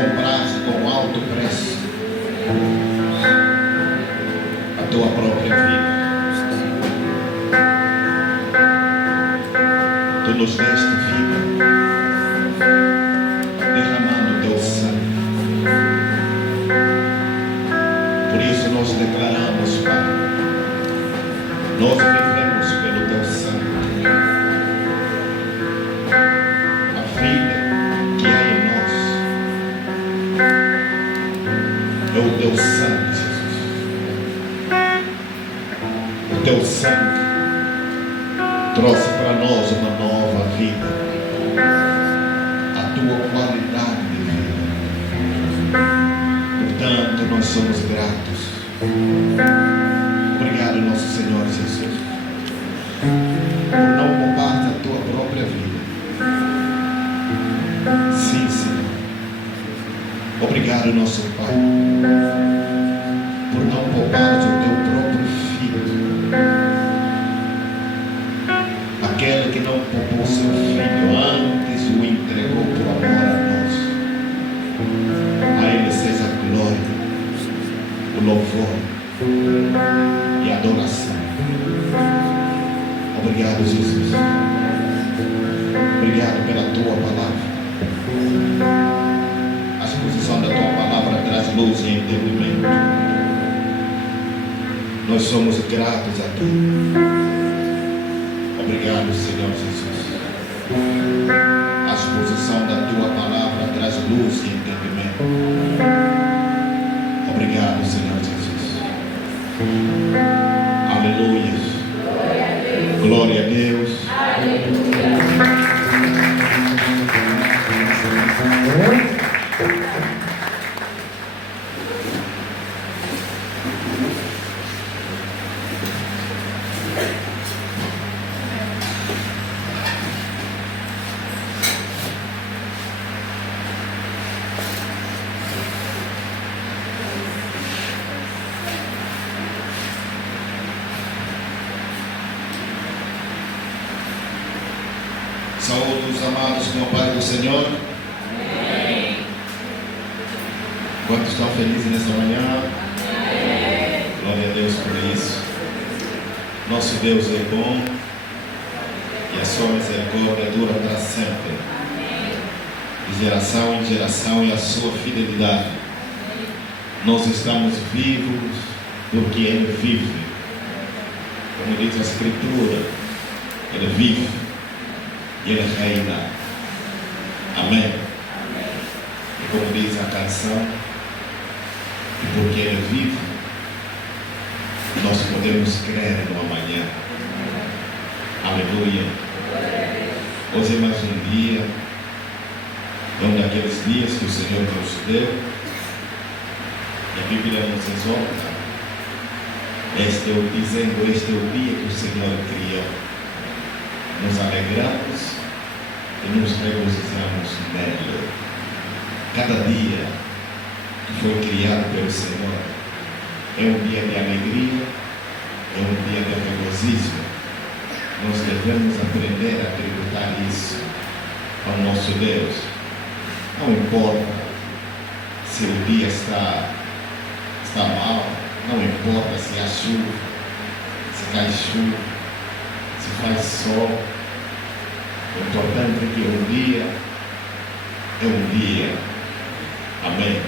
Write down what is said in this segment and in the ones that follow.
compraste com alto preço a tua própria vida. Tu nos deste vida, derramando o teu sangue. Por isso nós declaramos, Pai, nós vivemos pelo teu sangue. A vida que há em nós é o teu sangue, Jesus. O teu sangue trouxe para nós uma nova vida, a tua qualidade de vida. Portanto, nós somos gratos. Obrigado, nosso Senhor Jesus, por não poupar da tua própria vida. Sim, Senhor. Obrigado, nosso Pai, por não poupar do teu próprio filho. Aquele que não poupou seu filho, antes o entregou por amor a nós. A Ele seja a glória, o louvor e a adoração. Obrigado, Jesus. Obrigado pela tua palavra. A exposição da tua palavra traz luz e entendimento. Nós somos gratos a ti. Obrigado, Senhor Jesus. A exposição da tua palavra traz luz e entendimento. Obrigado, Senhor Jesus. Aleluia. Glória a Deus. Saúde os amados com o Pai do Senhor. Amém. Quantos estão felizes nessa manhã? Amém. Glória a Deus por isso. Nosso Deus é bom e a sua misericórdia dura para sempre. Amém. De geração em geração é a sua fidelidade. Nós estamos vivos porque Ele vive. Como diz a Escritura, Ele vive e Ele reina. Amém. E como diz a canção, e porque Ele vive, nós podemos crer no amanhã. Aleluia. Hoje é mais um dia, é um daqueles dias que o Senhor nos deu, e a Bíblia nos exorta, este é o dia que o Senhor criou. Nos alegramos e nos regozijamos nele. Cada dia que foi criado pelo Senhor é um dia de alegria, é um dia de regozijo. Nós devemos aprender a tributar isso ao nosso Deus. Não importa se o dia está mal, não importa se há chuva, se cai chuva, se faz sol. O importante é que um dia é um dia. Amém.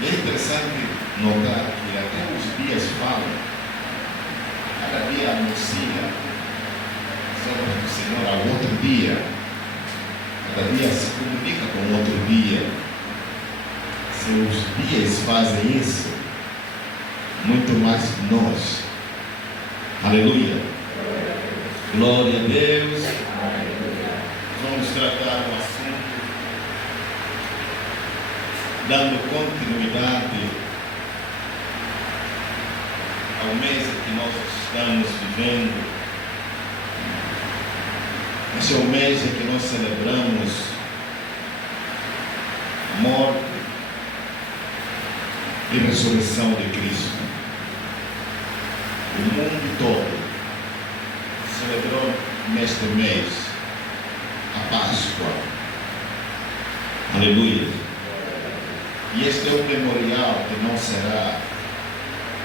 E é interessante notar que até os dias falam, cada dia anuncia sobre o Senhor ao outro dia, cada dia se comunica com outro dia. Se os dias fazem isso, muito mais nós. Aleluia. Glória a Deus. Vamos tratar o assunto dando continuidade ao mês que nós estamos vivendo. Esse é o mês em que nós celebramos a morte e ressurreição de Cristo. O mundo todo celebrou neste mês a Páscoa. Aleluia. E este é um memorial que não será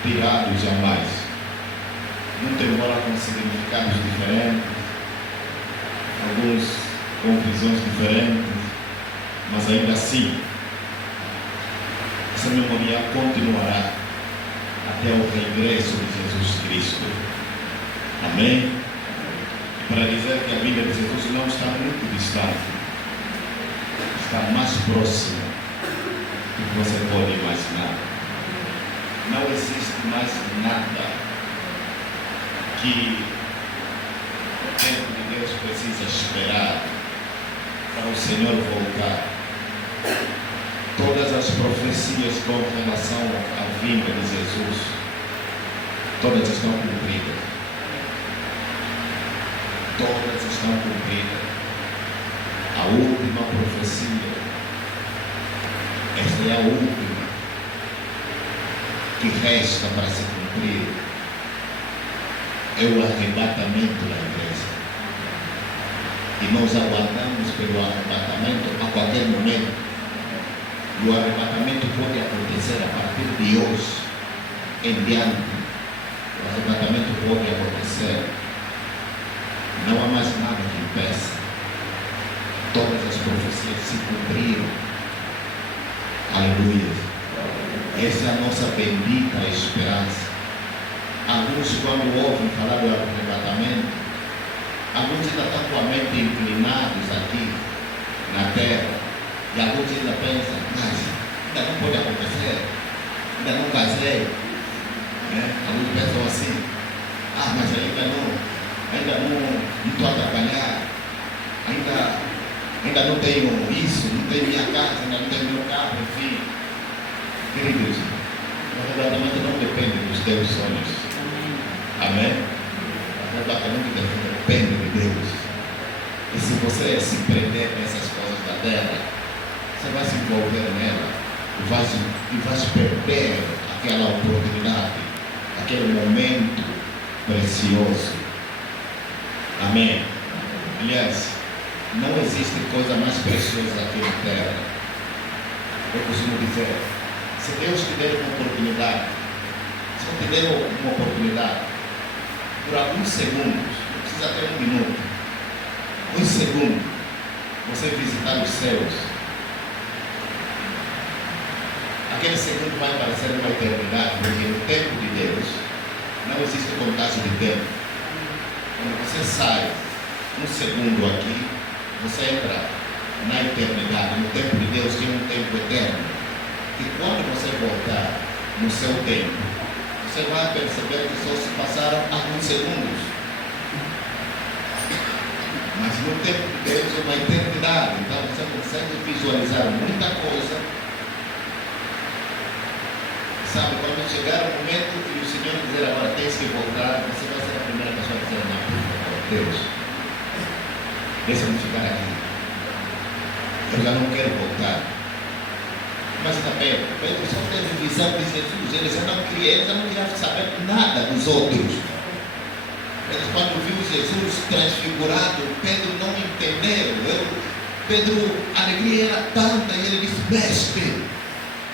tirado jamais. Muito embora com significados diferentes, alguns com visões diferentes, mas ainda assim, esse memorial continuará até o regresso de Jesus Cristo. Amém? Para dizer que a vida de Jesus não está muito distante, está mais próxima do que você pode imaginar. Não existe mais nada que o tempo de Deus precisa esperar para o Senhor voltar. Todas as profecias com relação à vinda de Jesus, todas estão cumpridas. Todas estão cumpridas. A última profecia, esta é a última que resta para se cumprir, é o arrebatamento da igreja. E nós aguardamos pelo arrebatamento a qualquer momento. E o arrebatamento pode acontecer a partir de hoje em diante. O arrebatamento pode acontecer. Não há mais nada que impeça. Todas as profecias se cumpriram. Aleluia. Essa é a nossa bendita esperança. Alguns, quando ouvem falar do arrebatamento, alguns ainda estão com a mente inclinados aqui na terra, e alguns ainda pensam, mas ainda não pode acontecer, ainda não casei, né? Alguns pensam assim, mas ainda não estou a trabalhar, ainda não tenho isso, não tenho minha casa, ainda não tenho meu carro, enfim. Queridos, o arrebatamento não depende dos teus sonhos. Amém? O arrebatamento depende de Deus. E se você se prender nessas coisas da terra, você vai se envolver nela e vai perder aquela oportunidade, aquele momento precioso. Amém? Aliás, não existe coisa mais preciosa aqui na terra. Eu costumo dizer, se Deus te der uma oportunidade, se eu te der uma oportunidade, por alguns segundos, não precisa ter um minuto, um segundo, você visitar os céus, aquele segundo vai parecer uma eternidade, porque no tempo de Deus não existe contagem de tempo. Quando você sai um segundo aqui, você entra na eternidade. No tempo de Deus tem um tempo eterno. E quando você voltar no seu tempo, você vai perceber que só se passaram alguns segundos. Mas no tempo de Deus é uma eternidade. Então você consegue visualizar muita coisa. Sabe, quando chegar o momento que o Senhor dizer agora tens que voltar, você vai ser a primeira pessoa a dizer, não, por favor, Deus, deixa-me ficar aqui. Eu já não quero voltar. Mas também, Pedro só teve visão de Jesus, ele já não queria saber nada dos outros. Mas quando viu Jesus transfigurado, Pedro não entendeu. Pedro, a alegria era tanta, e ele disse, mestre,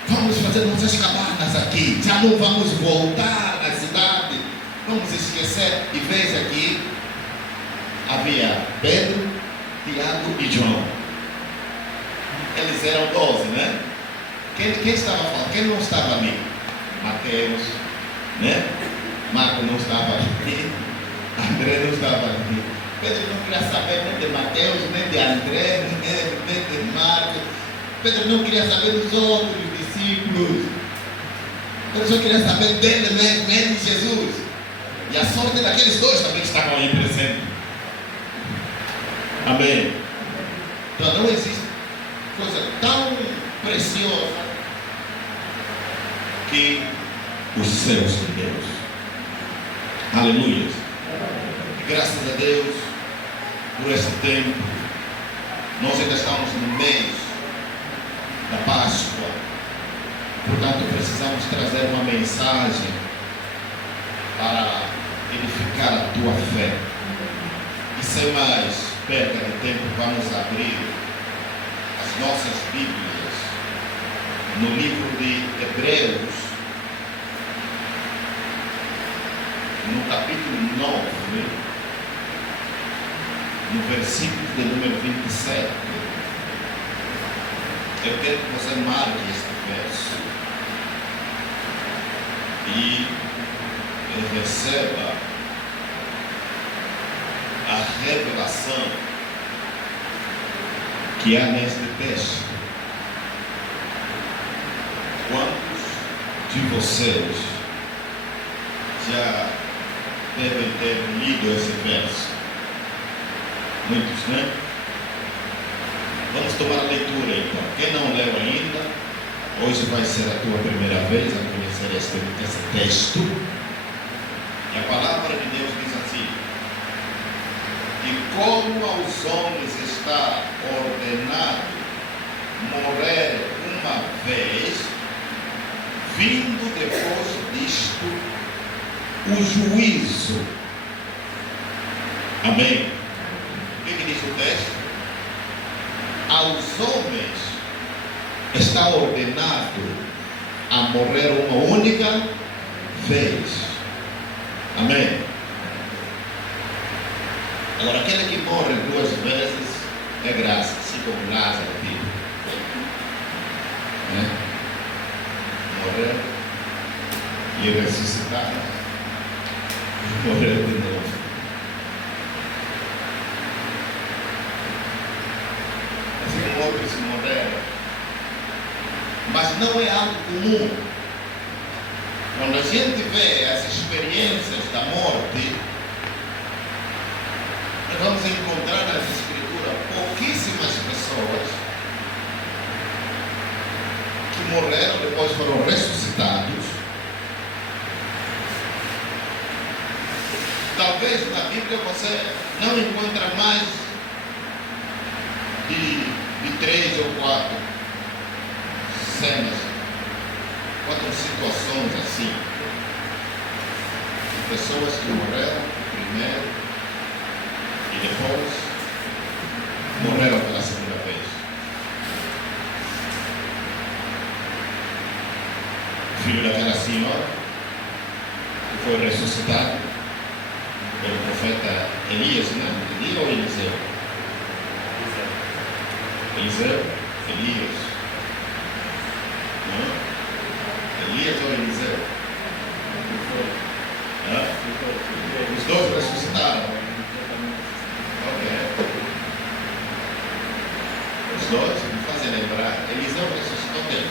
vamos fazer nossas cabanas aqui, já não vamos voltar à cidade, vamos esquecer. E veja aqui, havia Pedro, Tiago e João. Eles eram 12, né? Quem estava falando? Quem não estava ali? Mateus, né? Marcos não estava ali, André não estava ali. Pedro não queria saber nem de Mateus, nem de André, nem de Marcos. Pedro não queria saber dos outros discípulos. Pedro só queria saber dele mesmo, de Jesus. E a sorte daqueles dois também que estavam aí presentes. Amém. Então não existe coisa tão preciosa que os céus de Deus. Aleluia. Graças a Deus por esse tempo. Nós ainda estamos no mês da Páscoa. Portanto, precisamos trazer uma mensagem para edificar a tua fé. E sem mais perda de tempo, vamos abrir as nossas Bíblias no livro de Hebreus, no capítulo 9, no versículo de número 27. Eu quero que você marque este verso e receba a revelação que há neste texto. Quantos de vocês já devem ter lido esse verso? Muitos, né? Vamos tomar a leitura então. Quem não leu ainda, hoje vai ser a tua primeira vez a conhecer esse texto. E a palavra de Deus diz assim: e como aos homens está ordenado morrer uma vez, vindo depois disto o juízo. Amém? O que diz o texto? Aos homens está ordenado a morrer uma única vez. Amém? Agora, aquele que morre duas vezes é graça, assim como Lázaro aqui. Morreu e ressuscitar, morreu de novo. Assim como outros morreram. Mas não é algo comum. Quando a gente vê as experiências da morte, nós vamos encontrar nas Escrituras pouquíssimas pessoas que morreram, depois foram ressuscitados. Talvez na Bíblia você não encontra mais de 3 ou 4 cenas, 4 situações assim, de pessoas que morreram primeiro e depois morreram pela segunda vez. O filho daquela senhora que foi ressuscitado pelo profeta Elias, né? Elias ou Eliseu? Eliseu? Elias. Não? Elias ou Eliseu? Os dois ressuscitaram. Ok. Os dois me fazem lembrar. Eliseu ressuscitou quem?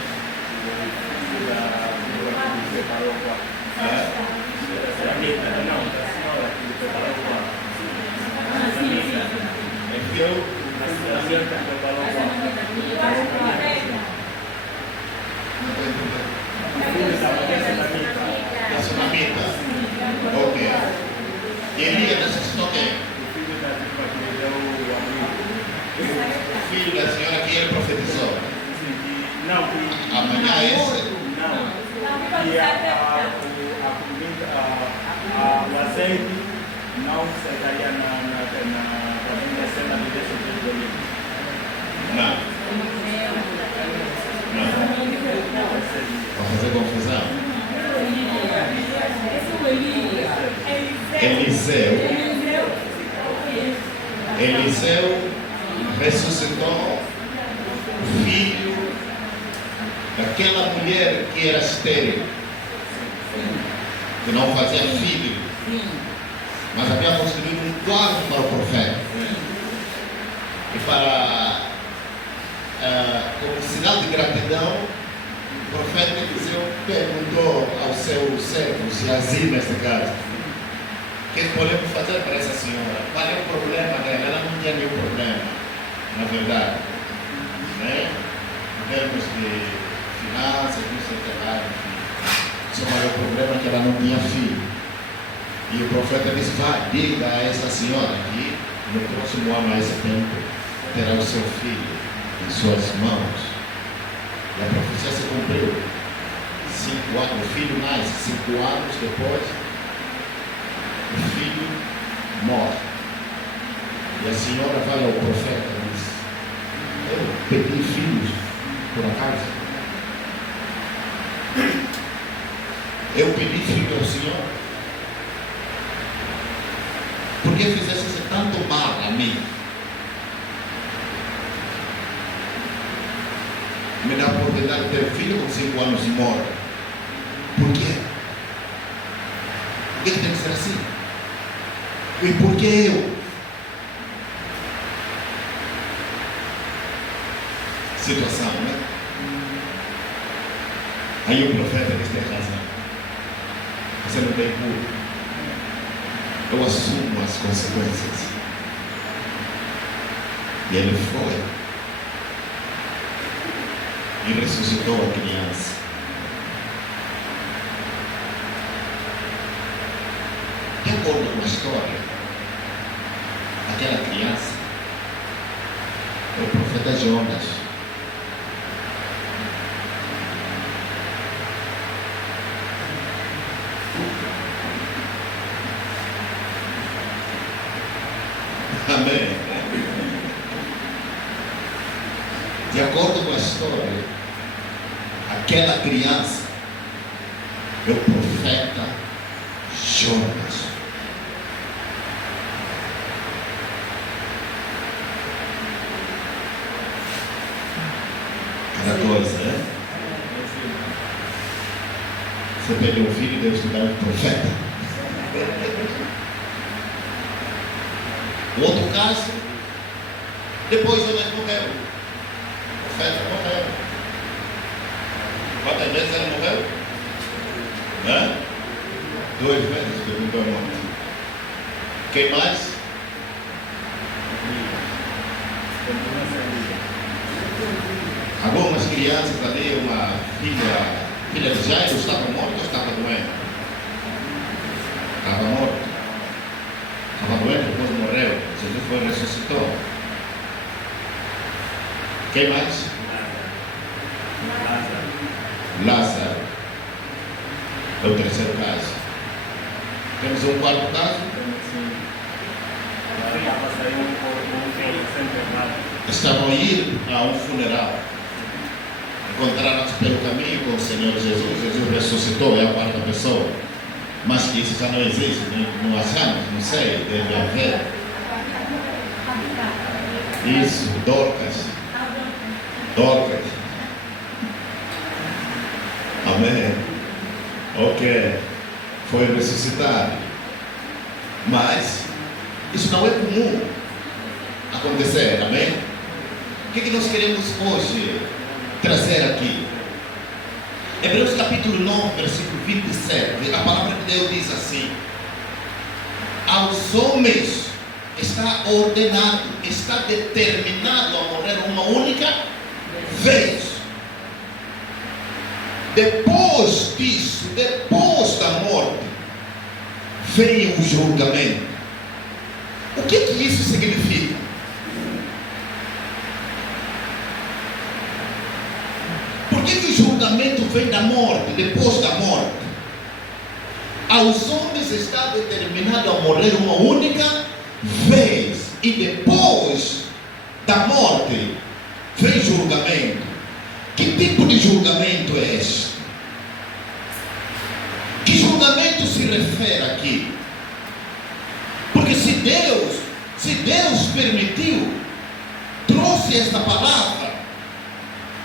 Da Sunamita. Ok. Elias ressuscitou quem? O filho da senhora que ele profetizou. Amanhã é esse? O azeite não secaria na cena de Deus. Não. Vai fazer confusão? Eliseu ressuscitou o filho daquela mulher que era estéril, que não fazia filho, mas havia construído um quarto para o profeta. E como sinal de gratidão, o profeta Eliseu perguntou aos seus servos, Geazi nesta casa: o que podemos fazer para essa senhora? Qual é o problema dela? Ela não tinha nenhum problema, na verdade, né? Em termos de finanças, não sei o que lá, enfim. Só o problema é que ela não tinha filho. E o profeta disse: vai, diga a essa senhora que no próximo ano, a esse tempo, terá o seu filho em suas mãos. E a profecia se cumpriu. 5 anos, o filho nasce. 5 anos depois, o filho morre. E a senhora vai ao profeta e diz: eu pedi filhos, por acaso? Eu pedi filho ao Senhor. Por que fizesse tanto mal a mim? Me dá a oportunidade de ter filho com 5 anos e morre. Por quê? Por que tem que ser assim? E por que eu? Situação, né? Aí o profeta diz: tem razão. Você não tem culpa. Eu assumo as consequências. E ele foi e ressuscitou a criança. De acordo com a história, aquela criança é o profeta Jonas. Amém. De acordo com a história, aquela criança é o profeta Jonas. Cada coisa, né? Você pega um filho e deve estudar um profeta. O outro caso, depois Jonas morreu. O profeta morreu. Quantas vezes ele morreu? 2 vezes, perguntou a morte. Quem mais? Algumas crianças ali, uma filha de Jairo estava morta ou estava doente? Estava morta. Estava doente, depois morreu. Jesus foi e ressuscitou. Quem mais? Lázaro. É o terceiro caso. Temos um quarto caso? Estavam a ir a um funeral. Encontraram-se pelo caminho com o Senhor Jesus. Jesus ressuscitou, é a quarta pessoa. Mas que isso já não existe, não achamos, não sei, deve haver. Isso, Dorcas. Amém. Ok. Foi ressuscitado. Mas isso não é comum acontecer, amém? O que nós queremos hoje trazer aqui? Hebreus capítulo 9, versículo 27, a palavra de Deus diz assim: aos homens está ordenado, está determinado a morrer uma única vez. Depois disso, depois da morte, vem o julgamento. O que isso significa? Por que o julgamento vem da morte, depois da morte? Aos homens está determinado a morrer uma única vez, e depois da morte vem julgamento. Que tipo de julgamento é este? Que julgamento se refere aqui? Porque se Deus permitiu, trouxe esta palavra,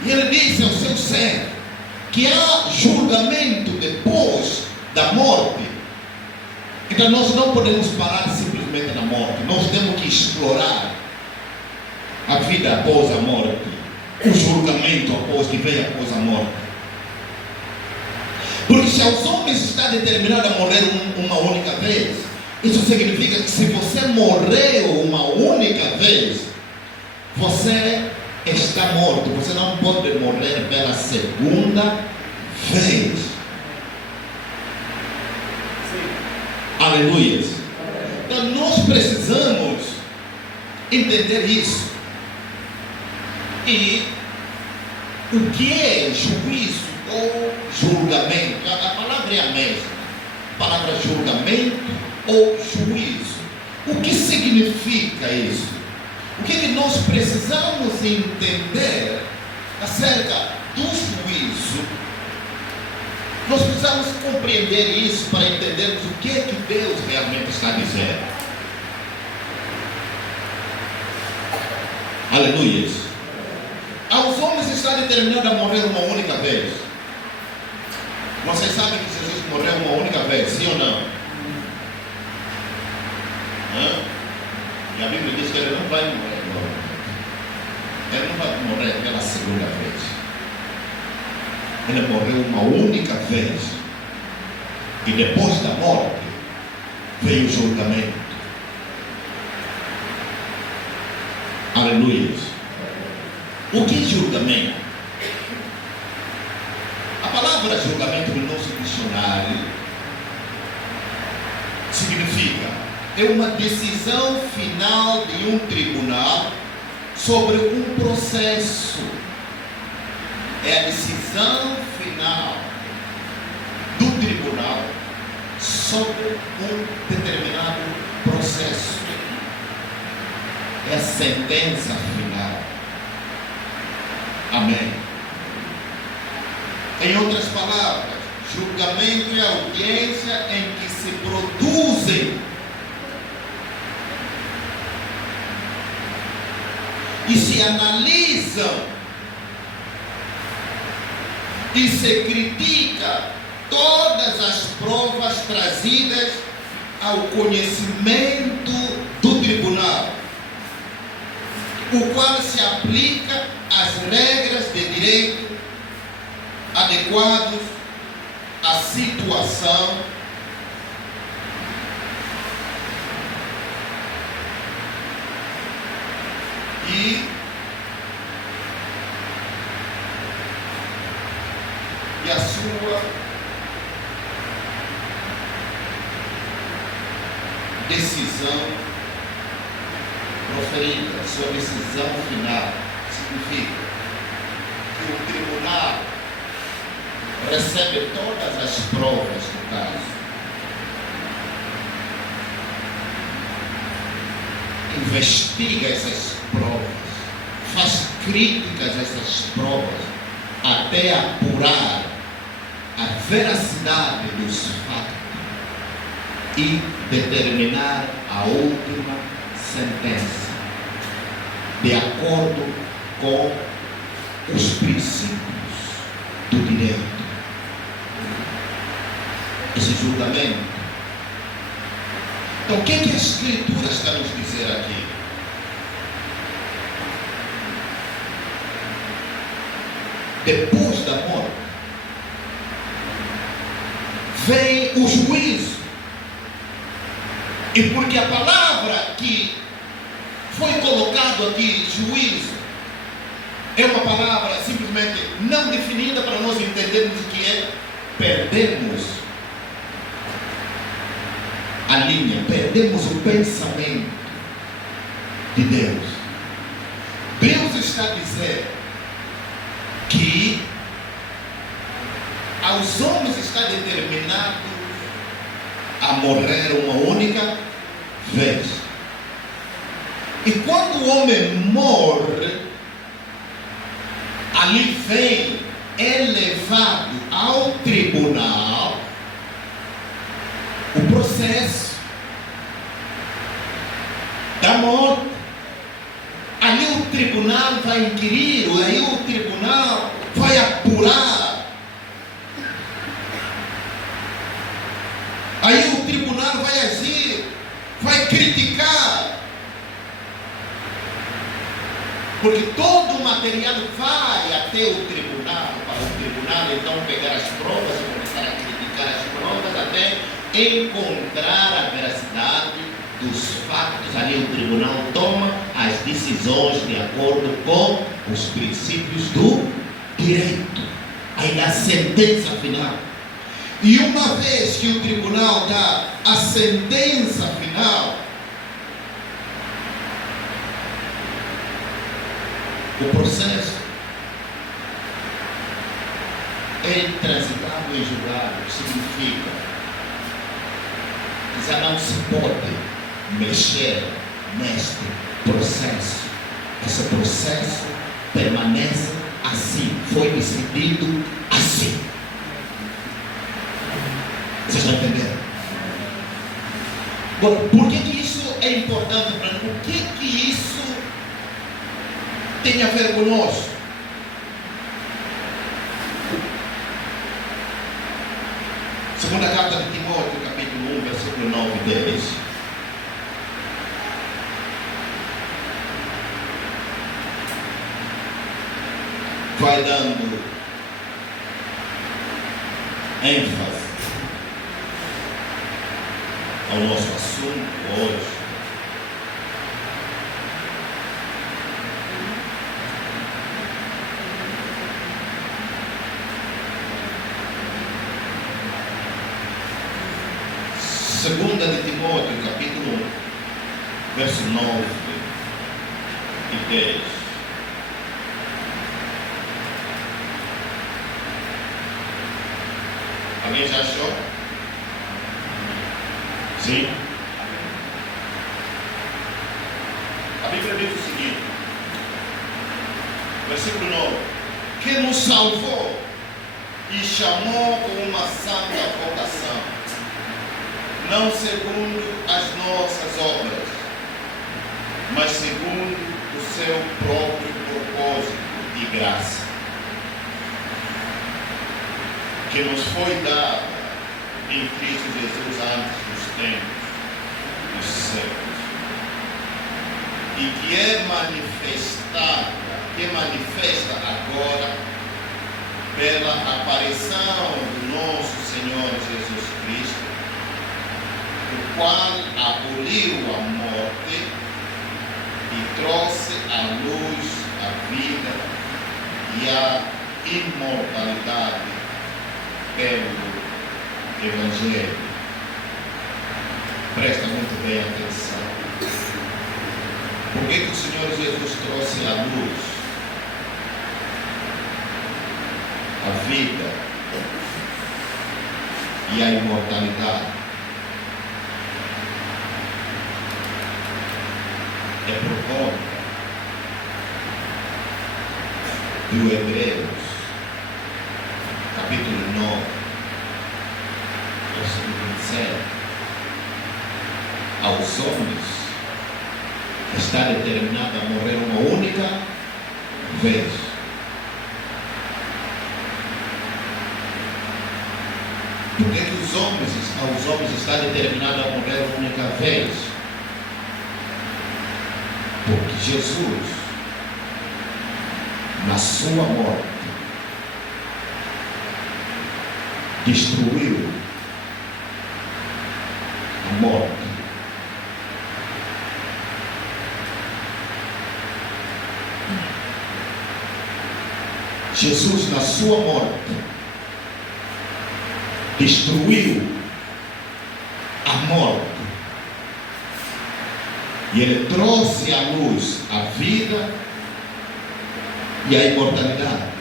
e ele disse ao seu servo que há julgamento depois da morte. Então nós não podemos parar simplesmente na morte. Nós temos que explorar a vida após a morte, o julgamento após que vem após a morte. Porque se aos homens está determinado a morrer uma única vez, isso significa que se você morreu uma única vez, você está morto. Você não pode morrer pela segunda vez. Sim. Aleluia. Então nós precisamos entender isso. E o que é juízo ou julgamento? A palavra é a mesma. A palavra julgamento ou juízo. O que significa isso? O que nós precisamos entender acerca do juízo Nós precisamos compreender isso para entendermos o que é que Deus realmente está dizendo. Aleluia. Aos homens está determinado a morrer uma única vez. Vocês sabem que Jesus morreu uma única vez, sim ou não? E a Bíblia diz que ele não vai morrer novamente. Ele não vai morrer pela segunda vez. Ele morreu uma única vez. E depois da morte veio o julgamento. Aleluia. O que é julgamento? A palavra julgamento no nosso dicionário significa uma decisão final de um tribunal sobre um processo. É a decisão final do tribunal sobre um determinado processo. É a sentença final. Amém. Em outras palavras, julgamento é a audiência em que se produzem e se analisam e se critica todas as provas trazidas ao conhecimento do tribunal, o qual se aplica às regras de direito adequados à situação e a sua decisão proferida, sua decisão final. Significa que o tribunal recebe todas as provas do caso, investiga essas provas, faz críticas a essas provas, até apurar a veracidade dos fatos e determinar a última sentença, de acordo com os princípios do direito. Esse julgamento. Então, o que a Escritura está nos dizer aqui? Depois da morte vem o juízo. E porque a palavra que foi colocado aqui, juízo, é uma palavra simplesmente não definida para nós entendermos o que é, perdemos a linha, perdemos o pensamento de Deus. Deus está dizendo que aos homens está determinado a morrer uma única vez. E quando o homem morre, ali vem elevado ao tribunal o processo da morte. Ali o tribunal vai inquirir, aí o tribunal vai apurar, aí o tribunal vai agir, vai criticar, porque todo o material vai até o tribunal, para o tribunal então pegar as provas e começar a criticar as provas até encontrar a veracidade dos fatos. Ali o tribunal toma as decisões de acordo com os princípios do direito. Aí dá a sentença final. E uma vez que o tribunal dá a sentença final, o processo é transitado em julgado. Significa que já não se pode mexer neste processo. Esse processo permanece assim, foi decidido assim. Vocês estão entendendo? Agora, por que isso é importante para nós? O que isso tem a ver conosco? Segunda carta de Timóteo, capítulo 1, versículo 9 e 10. Vai dando ênfase ao nosso assunto hoje. Segunda de Timóteo, capítulo 1, verso 9 e 10. Alguém já achou? Sim? A Bíblia diz o seguinte, versículo 9: que nos salvou e chamou com uma santa vocação, não segundo as nossas obras, mas segundo o seu próprio propósito e graça, que nos foi dada em Cristo Jesus antes dos tempos dos séculos, e que é manifesta agora pela aparição do nosso Senhor Jesus Cristo, o qual aboliu a morte e trouxe à luz a vida e a imortalidade pelo Evangelho. Presta muito bem atenção. Por que o Senhor Jesus trouxe à luz a vida e a imortalidade? É por conta do Hebreus, capítulo 9, versículo 27. Aos homens está determinado a morrer uma única vez. Por que aos homens está determinado a morrer uma única vez? Porque Jesus, na sua morte, destruiu a morte. Jesus, na sua morte, destruiu a morte. E Ele trouxe à luz a vida e a imortalidade.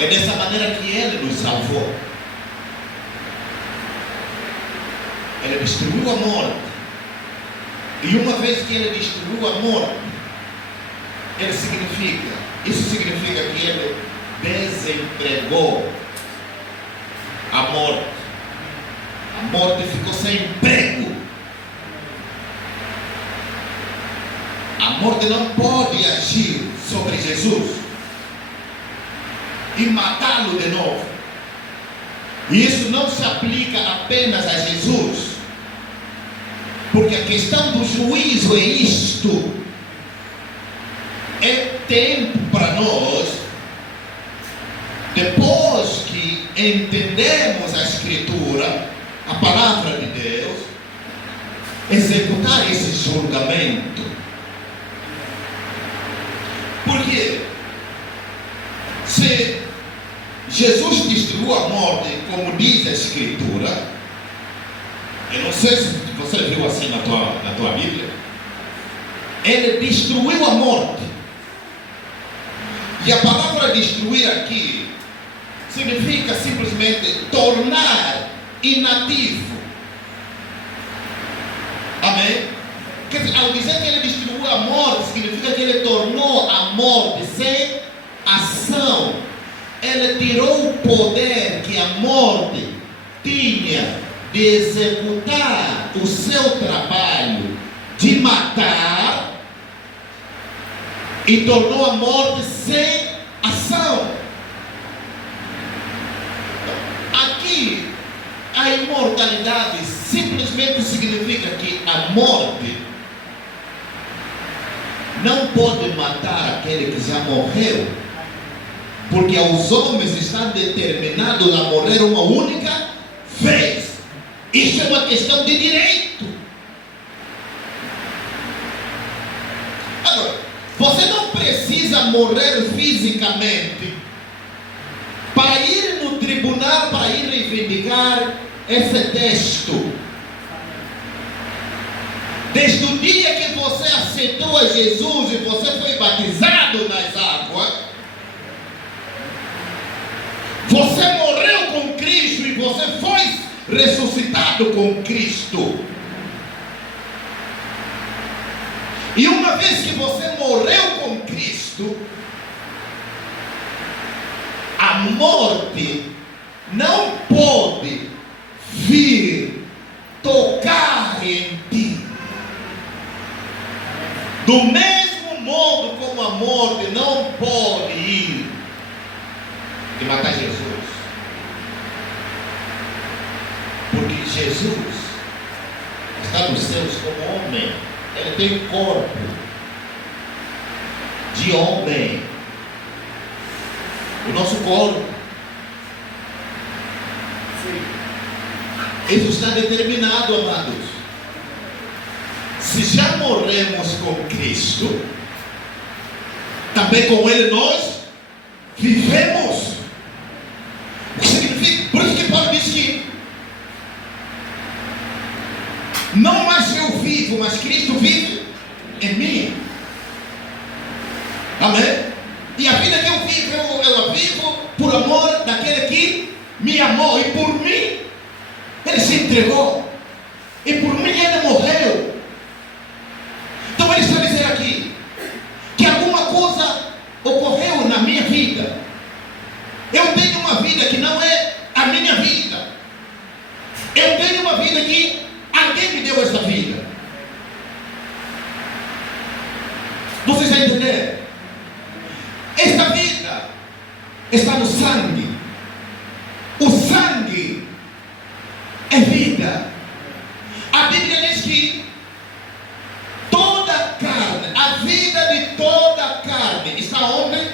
É dessa maneira que Ele nos salvou. Ele destruiu a morte. E uma vez que Ele destruiu a morte, isso significa que Ele desempregou a morte. A morte ficou sem emprego. A morte não pode agir sobre Jesus e matá-lo de novo. E isso não se aplica apenas a Jesus, porque a questão do juízo é isto. É tempo para nós, depois que entendemos a Escritura, a palavra de Deus, executar esse julgamento. Porque se Jesus destruiu a morte, como diz a Escritura, eu não sei se você viu assim na tua Bíblia, Ele destruiu a morte. E a palavra destruir aqui significa simplesmente tornar inativo. Amém? Quer dizer, ao dizer que Ele destruiu a morte, significa que Ele tornou a morte sem ação. Ele tirou o poder que de executar o seu trabalho de matar e tornou a morte sem ação. Aqui, a imortalidade simplesmente significa que a morte não pode matar aquele que já morreu, porque os homens estão determinados a morrer uma única vez. Isso é uma questão de direito. Agora, você não precisa morrer fisicamente para ir no tribunal, para ir reivindicar esse texto. Desde o dia que você aceitou a Jesus e você foi batizado nas águas, você morreu com Cristo e você foi ressuscitado com Cristo. E uma vez que você morreu com Cristo, a morte não pode vir tocar em ti. Do mesmo modo como a morte não pode ir e matar Jesus, porque Jesus está nos céus como homem. Ele tem corpo de homem. O nosso corpo, isso está determinado, amados. Se já morremos com Cristo, também com Ele nós vivemos. O que significa? Por isso que Paulo diz que não mais eu vivo, mas Cristo vive em mim. Amém? E a vida que eu vivo, eu a vivo por amor daquele que me amou. E por mim, Ele se entregou. E por mim, Ele morreu. Então Ele está dizendo aqui que alguma coisa ocorreu na minha vida. Eu tenho uma vida que não é a minha vida. Eu tenho uma vida que alguém me deu essa vida. Vocês estão entendendo? Esta vida está no sangue. O sangue é vida. A Bíblia diz que toda carne, a vida de toda carne está onde?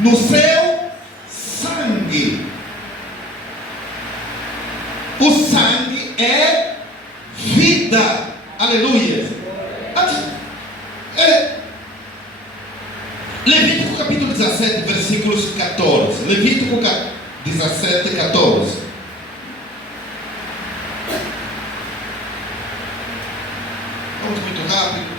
No seu sangue. O sangue é vida. Aleluia. Levítico capítulo 17, versículos 14. Levítico 17, 14. Vamos muito rápido.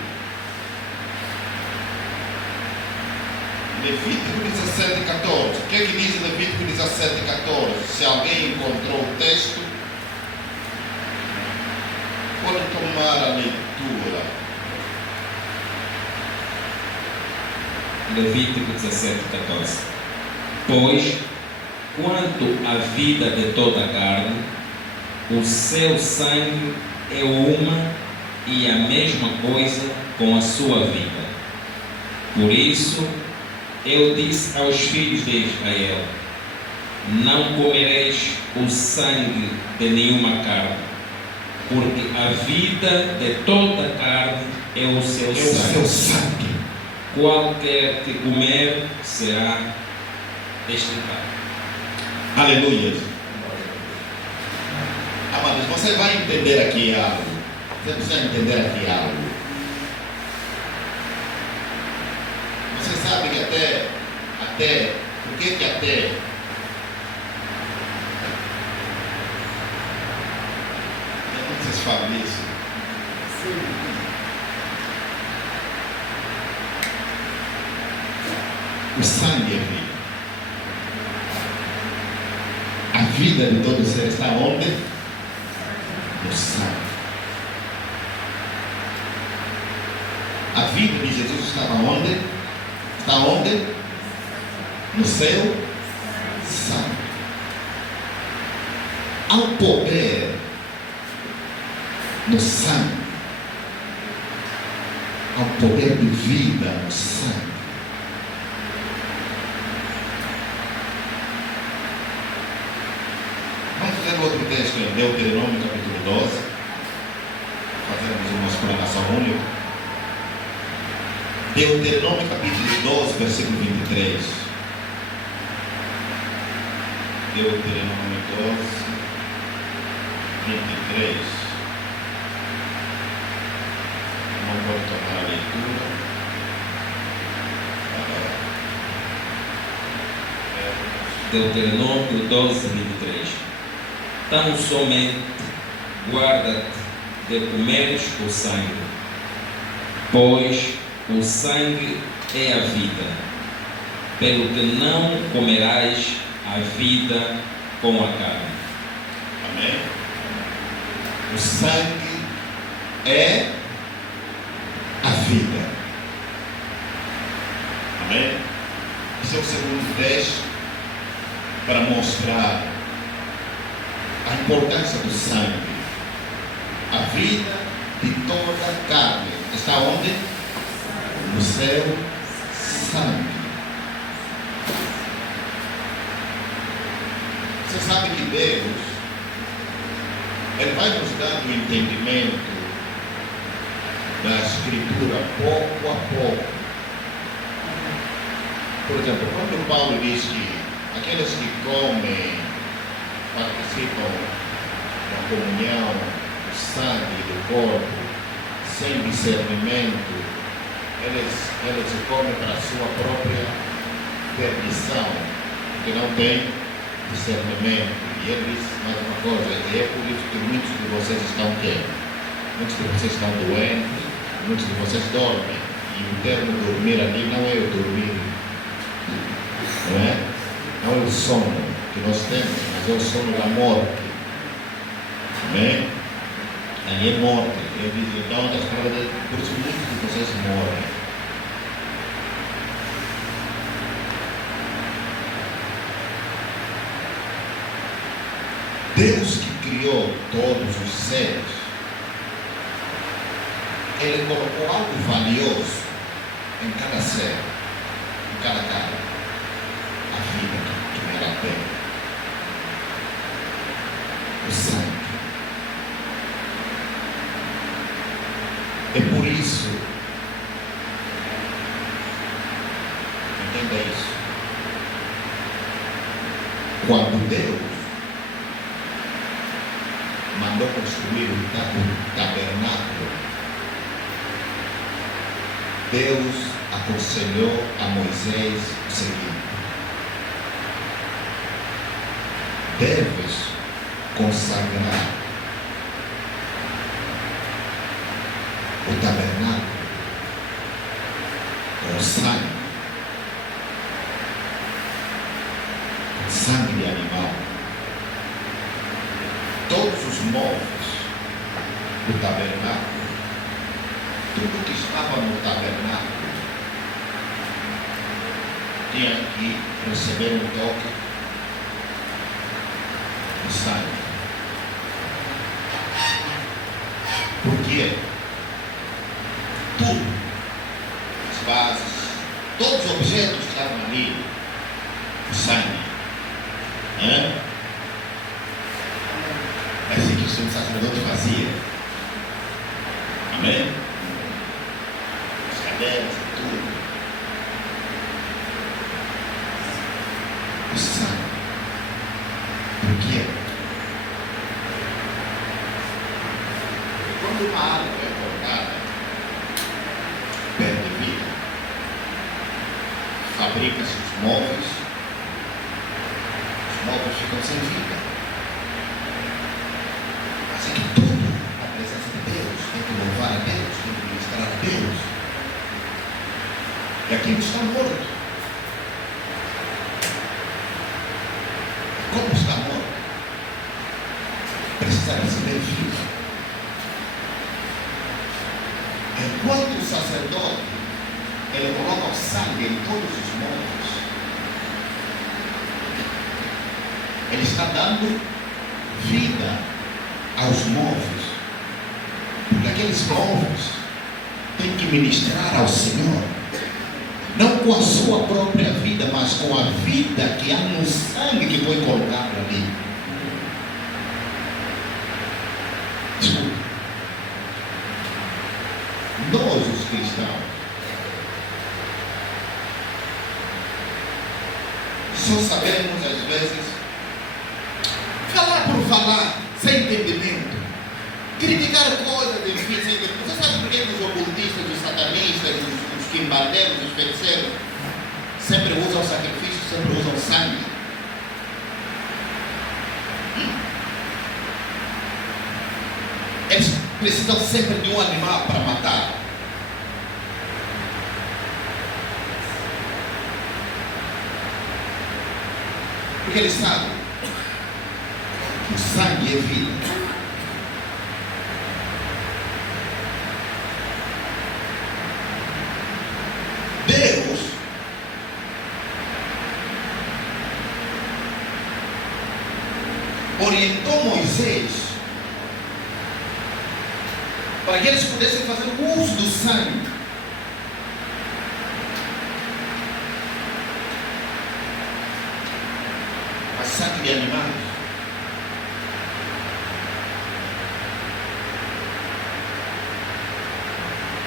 Levítico 17, 14. O que é que diz Levítico 17, 14? Se alguém encontrou o texto, pode tomar a leitura. Levítico 17, 14. Pois, quanto à vida de toda a carne, o seu sangue é uma e a mesma coisa com a sua vida. Por isso, eu disse aos filhos de Israel: não comereis o sangue de nenhuma carne, porque a vida de toda a carne é o seu sangue. Qualquer que comer será extirpado. Aleluia. Amados, você vai entender aqui algo. Você precisa entender aqui algo. Você sabe que até, por que até? Como vocês falam isso? Sim. O sangue é vida. A vida de todo ser está onde? No sangue. A vida de Jesus estava onde? Está onde? No seu sangue. Há um poder no sangue. Há um poder de vida no sangue. Vamos ler outro texto em Deuteronômio capítulo 12. Fazemos uma explanação única. Deuteronômio capítulo 12, versículo 23. Deuteronômio 12, 23. Não pode tomar a leitura. Deuteronômio 12, 23. Tão somente guarda-te de comeres o sangue, pois o sangue é a vida, pelo que não comerás a vida com a carne. Amém? O sangue é a vida. Amém? Esse é o segundo texto para mostrar a importância do sangue. A vida de toda a carne está onde? No seu sangue. Você sabe que Deus, Ele vai nos dando o entendimento da Escritura pouco a pouco. Por exemplo, quando Paulo diz que aqueles que comem, participam da comunhão do sangue e do corpo, sem discernimento, eles comem para a sua própria perdição, porque não tem discernimento. E ele diz mais uma coisa, e é por isso que muitos de vocês estão quê? Muitos de vocês estão doentes, muitos de vocês dormem. E o termo dormir ali não é o dormir, não é? Não é o sono que nós temos, mas é o sono da morte. Amém? Ali é morte. Ele diz, então, das palavras, por isso muitos de vocês morrem. Deus que criou todos os seres, Ele colocou algo valioso em cada ser, em cada carne, a vida que ela tem, o sangue. É por isso, entenda isso, quando Deus mandou construir o tabernáculo, Deus aconselhou a Moisés o seguinte: deves consagrar o tabernáculo com sangue de animal. Todos os móveis do tabernáculo, tudo que estava no tabernáculo, tinha que receber um toque de sangue. Por quê? Tudo, as bases, todos os objetos que estavam ali, o sangue. É assim que o sumo sacerdote fazia. Amém? As cadeiras, tudo. O sangue. Por quê? Quando uma árvore é cortada, perde vida, fabrica-se os móveis ficam sem vida. Mas é que tudo, a presença de Deus, tem que louvar a Deus, tem que ministrar a Deus. E aquilo está morto. Como está morto? Precisa receber vida. Enquanto o sacerdote, ele coloca o sangue em todos os mortos, ele está dando vida aos móveis. aqueles povos têm que ministrar ao Senhor, não com a sua própria vida, mas com a vida que há no sangue que foi colocado ali. Desculpa. Nós, os cristãos, só sabemos às vezes falar por falar, sem entendimento, criticar coisas, enfim, sem entendimento. Você sabe por que os ocultistas, os satanistas, os quimbaleiros, os feiticeiros sempre usam sacrifício, sempre usam sangue? Eles precisam sempre de um animal para matar. Porque eles sabem que o sangue é vida. Deus orientou Moisés para que eles pudessem fazer uso do sangue. Mas sangue de animais.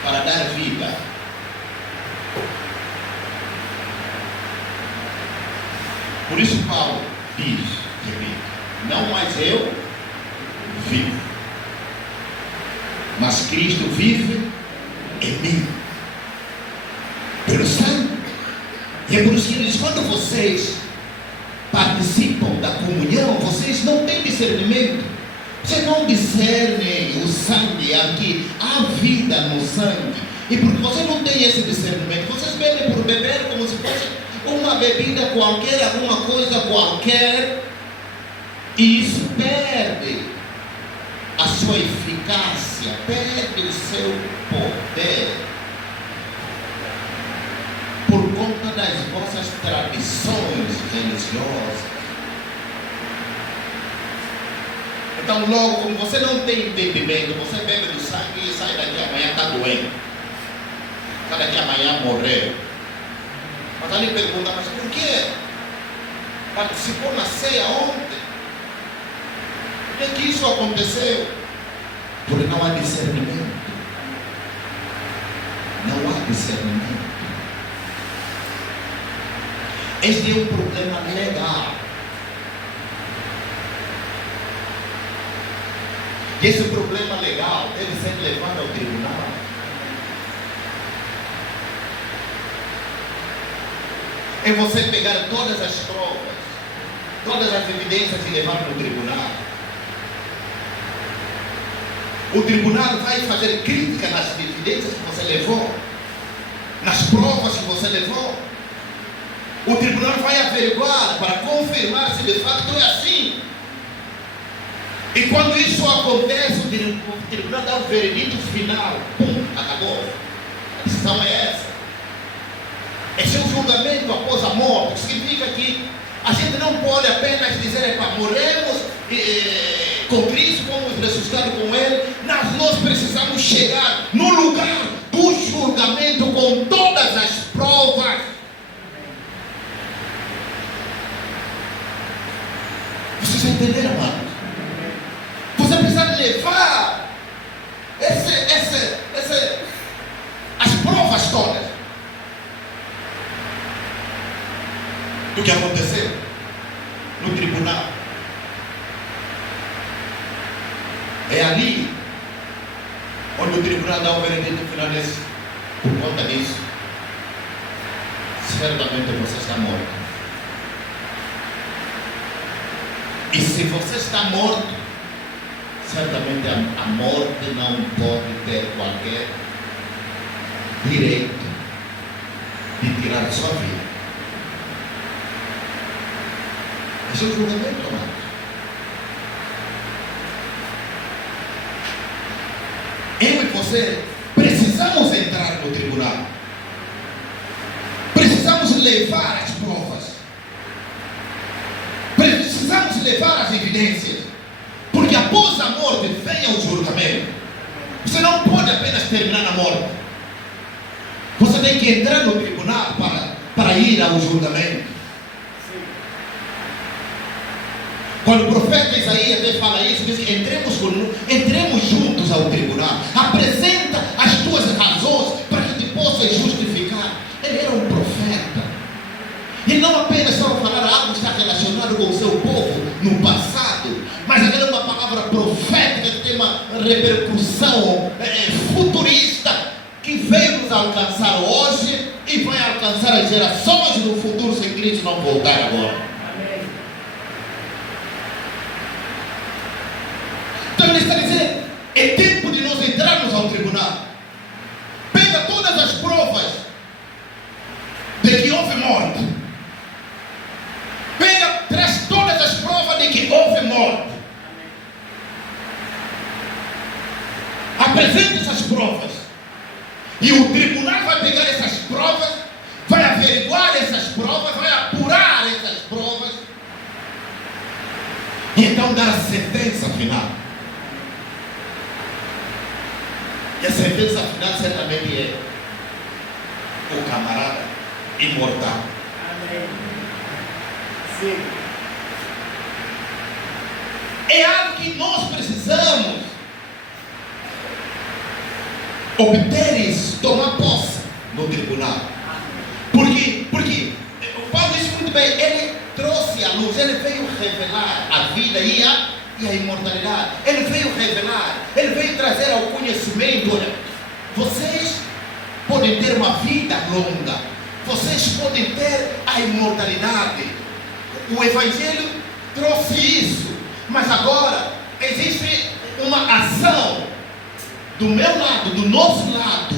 Para dar vida. Por isso Paulo diz, não mais eu vivo, mas Cristo vive em mim, pelo sangue. E é por isso que ele diz, quando vocês participam da comunhão, vocês não têm discernimento, vocês não discernem o sangue, aqui há vida no sangue, e porque vocês não têm esse discernimento, vocês bebem por beber como se fosse uma bebida qualquer, alguma coisa qualquer, e isso perde a sua eficácia, perde o seu poder por conta das vossas tradições religiosas. Então, logo, como você não tem entendimento, você bebe do sangue e sai daqui amanhã está doente, sai daqui amanhã morreu. Mas ali pergunta, mas por que participou na ceia ontem? Por que isso aconteceu? Porque não há discernimento. Não há discernimento. Este é um problema legal. E esse problema legal deve ser levado ao tribunal. É você pegar todas as provas, todas as evidências e levar para o tribunal. O tribunal vai fazer crítica nas evidências que você levou, nas provas que você levou. O tribunal vai averiguar para confirmar se de fato é assim. E quando isso acontece, o tribunal dá o veredito final. Pum, acabou. A decisão é essa. Esse é um julgamento após a morte. Significa que a gente não pode apenas dizer, morremos com Cristo, fomos ressuscitados com Ele. Nós precisamos chegar no lugar do julgamento com todas as provas. Vocês entenderam, mano? Você precisa levar as provas todas do que aconteceu no tribunal. É ali onde o tribunal dá o veredito final desse. Por conta disso, certamente você está morto. E se você está morto, certamente a morte não pode ter qualquer direito de tirar a sua vida. Esse é o julgamento, amados. Eu e você precisamos entrar no tribunal. Precisamos levar as provas. Precisamos levar as evidências. Porque após a morte vem o julgamento. Você não pode apenas terminar na morte. Você tem que entrar no tribunal para ir ao julgamento. Quando o profeta Isaías até fala isso, diz que entremos juntos ao tribunal. Apresenta as tuas razões para que te possas justificar. Ele era um profeta. E não apenas estava falando algo que está relacionado com o seu povo no passado, mas aquela é uma palavra profética que tem uma repercussão futurista, que veio nos alcançar hoje e vai alcançar as gerações do futuro se Cristo não voltar agora. Amém. Então ele está dizendo, é tempo de nós entrarmos ao tribunal. Pega todas as provas de que houve morte. Traz todas as provas de que houve morte. Apresente essas provas. E o tribunal vai pegar essas provas, vai averiguar essas provas, vai apurar essas provas. E então dar a sentença final. E a sentença final certamente é o camarada imortal. Amém. Sim. É algo que nós precisamos obter isso, tomar posse no tribunal. Porque o Paulo disse muito bem, ele trouxe a luz, ele veio revelar a vida e a imortalidade. Ele veio revelar, ele veio trazer ao conhecimento. Olha, vocês podem ter uma vida longa, vocês podem ter a imortalidade. O Evangelho trouxe isso, mas agora existe uma ação do meu lado, do nosso lado,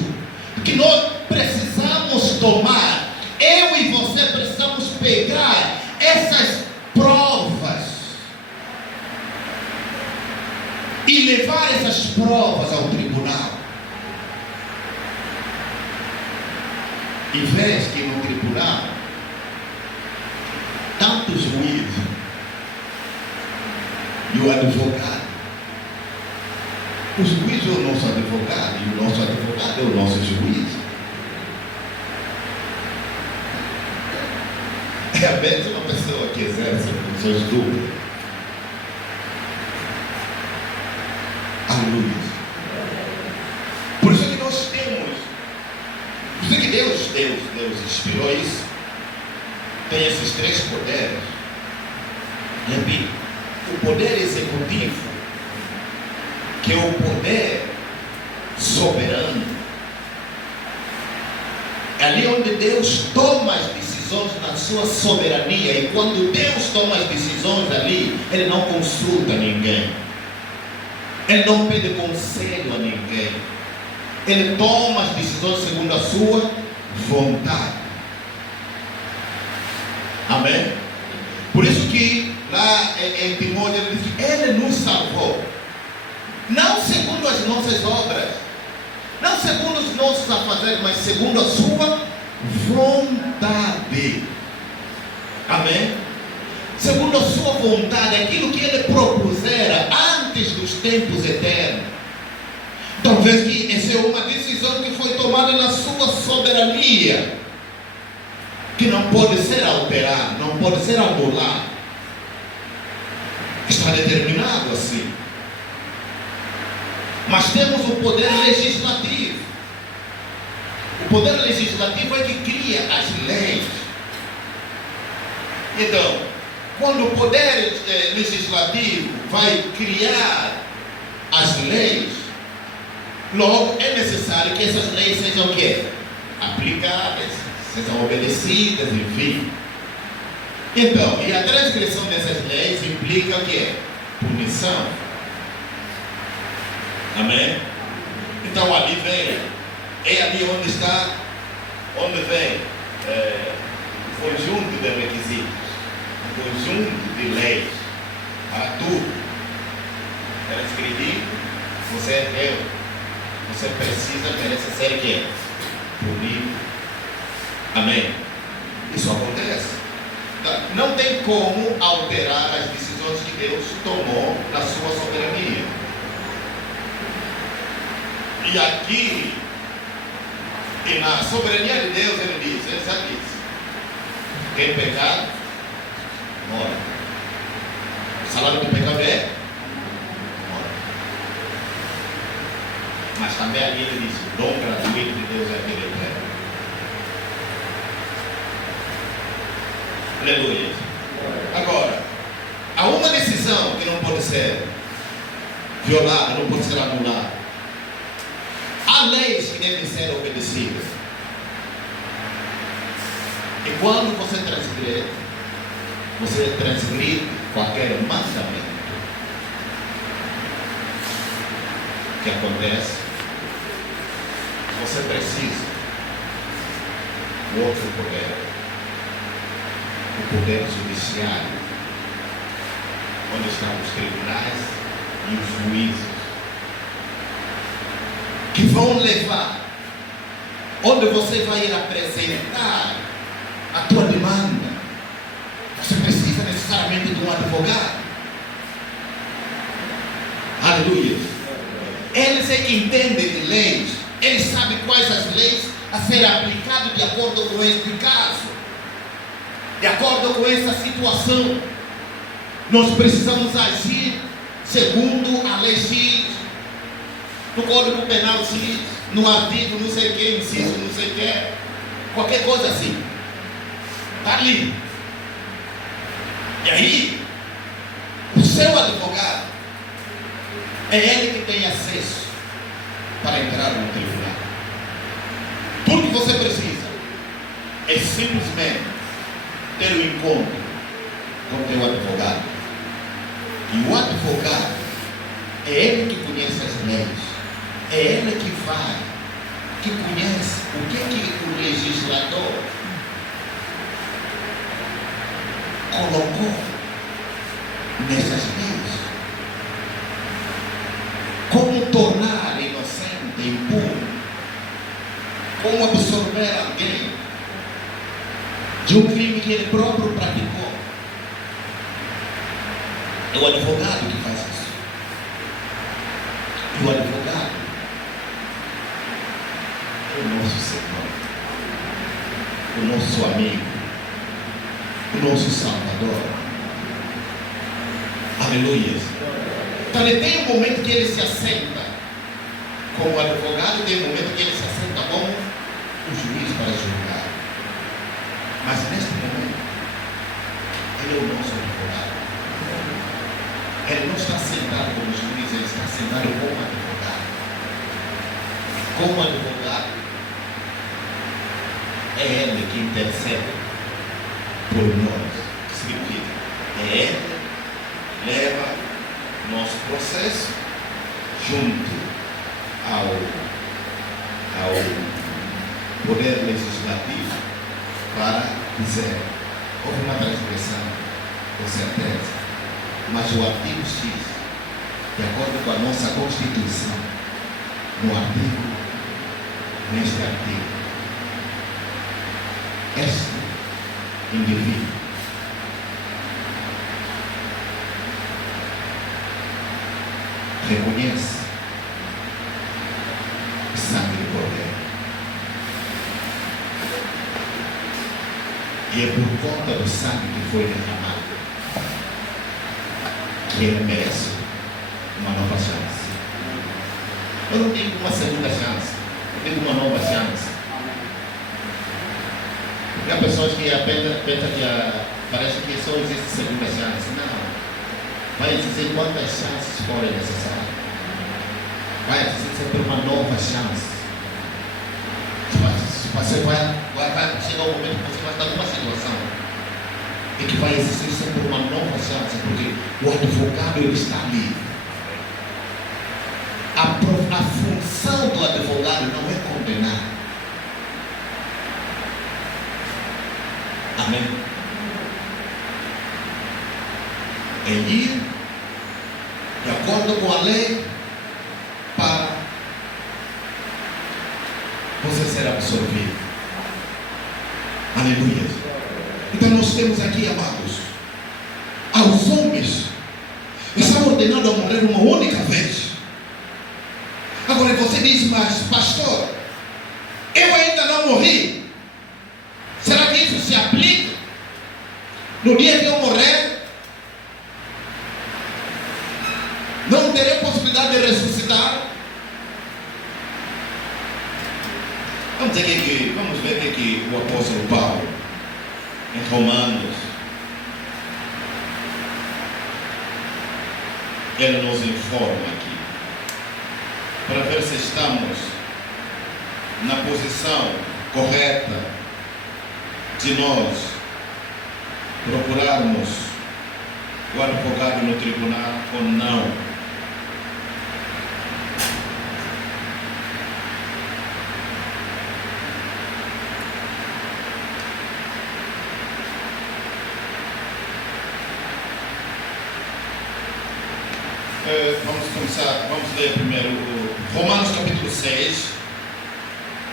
que nós precisamos tomar. Eu e você precisamos pegar essas provas e levar essas provas ao tribunal. Em vez que no tribunal tanto o juiz e o advogado. O juiz é o nosso advogado e o nosso advogado é o nosso juiz. É a mesma pessoa que exerce funções duplas. Aleluia. Por isso que nós temos, por isso que Deus inspirou isso. Tem esses três poderes. Repito, o poder executivo, que é o poder soberano, é ali onde Deus toma as decisões na sua soberania. E quando Deus toma as decisões ali, Ele não consulta ninguém, Ele não pede conselho a ninguém, Ele toma as decisões segundo a sua vontade. Amém? Por isso que lá em Timóteo ele diz que Ele nos salvou, não segundo as nossas obras, não segundo os nossos afazeres, mas segundo a sua vontade. Amém? Segundo a sua vontade, aquilo que Ele propusera antes dos tempos eternos. Talvez que essa é uma decisão que foi tomada na sua soberania, que não pode ser alterado, não pode ser anulado. Está determinado assim. Mas temos o poder legislativo. O poder legislativo é que cria as leis. Então, quando o poder legislativo vai criar as leis, logo é necessário que essas leis sejam o quê? Aplicadas, sejam obedecidas, enfim. Então, e a transgressão dessas leis implica o quê? Punição. Amém? Então ali vem, é ali onde está, onde vem o conjunto de requisitos, o conjunto de leis para tudo. Era escrito, você é Deus, você precisa, merece ser o quê? Punido. Amém? Isso acontece. Não tem como alterar as decisões que Deus tomou na sua soberania. E aqui, e na soberania de Deus, ele já disse: quem pecar, morre. O salário do pecado é morte. Mas também ali ele diz: o dom gratuito de Deus é aquele eterno. Aleluia. Agora, há uma decisão que não pode ser violada, não pode ser anulada. Há leis que devem ser obedecidas. E quando você transgride qualquer mandamento, o que acontece? Você precisa do outro poder, o poder judiciário, onde estão os tribunais e os juízes, que vão levar, onde você vai ir apresentar a tua demanda. Você precisa necessariamente de um advogado. Aleluia. Eles entendem de leis, eles sabem quais as leis a serem aplicadas de acordo com este caso, de acordo com essa situação. Nós precisamos agir segundo a lei X, no Código Penal X, no artigo não sei o que, inciso não sei o que, qualquer coisa assim. Está ali. E aí, o seu advogado é ele que tem acesso para entrar no tribunal. Tudo que você precisa é simplesmente ter um encontro com o teu advogado. E o advogado é ele que conhece as leis. É ele que vai, que conhece o que o legislador colocou nessas leis. Como tornar inocente impune. Como absorver alguém de um crime que ele próprio praticou. É o advogado que faz isso. E o advogado é o nosso Senhor, o nosso amigo, o nosso Salvador. Aleluia. Então ele tem um momento que ele se assenta como advogado, tem um momento que ele se assenta como o juiz para julgar. Mas neste momento, ele é o nosso advogado. Ele não está sentado como juiz, ele está sentado como advogado. E como advogado, é ele que intercede por nós. O que significa? É ele que leva nosso processo junto ao poder legislativo para dizer: houve uma transgressão, com certeza, mas o artigo X, de acordo com a nossa Constituição, neste artigo, este indivíduo reconhece o sangue do Cordeiro. E é por conta do sangue que foi derramado que ele merece uma nova chance. Eu não digo uma segunda chance, eu digo uma nova chance. Porque há pessoas que pensam que parece que só existe segunda chance. Não. Vai existir quantas chances forem necessárias. Vai existir sempre uma nova chance. Você vai chegar um momento que você vai estar numa situação em que vai existir sempre uma nova chance, porque o advogado ele está ali. A função do advogado não é condenar. Amém? É ir de acordo com a lei para você ser absorvido. Aleluia. Então nós temos aqui, amados, aos homens estão ordenados a morrer uma única vez. Agora você diz: mas pastor, eu ainda não morri. Será que isso se aplica? No dia que eu morrer, não terei possibilidade de ressuscitar? Vamos ver o que o apóstolo Paulo, em Romanos, ele nos informa aqui, para ver se estamos na posição correta de nós procurarmos o advogado no tribunal ou não. Vamos começar, vamos ler primeiro Romanos capítulo 6.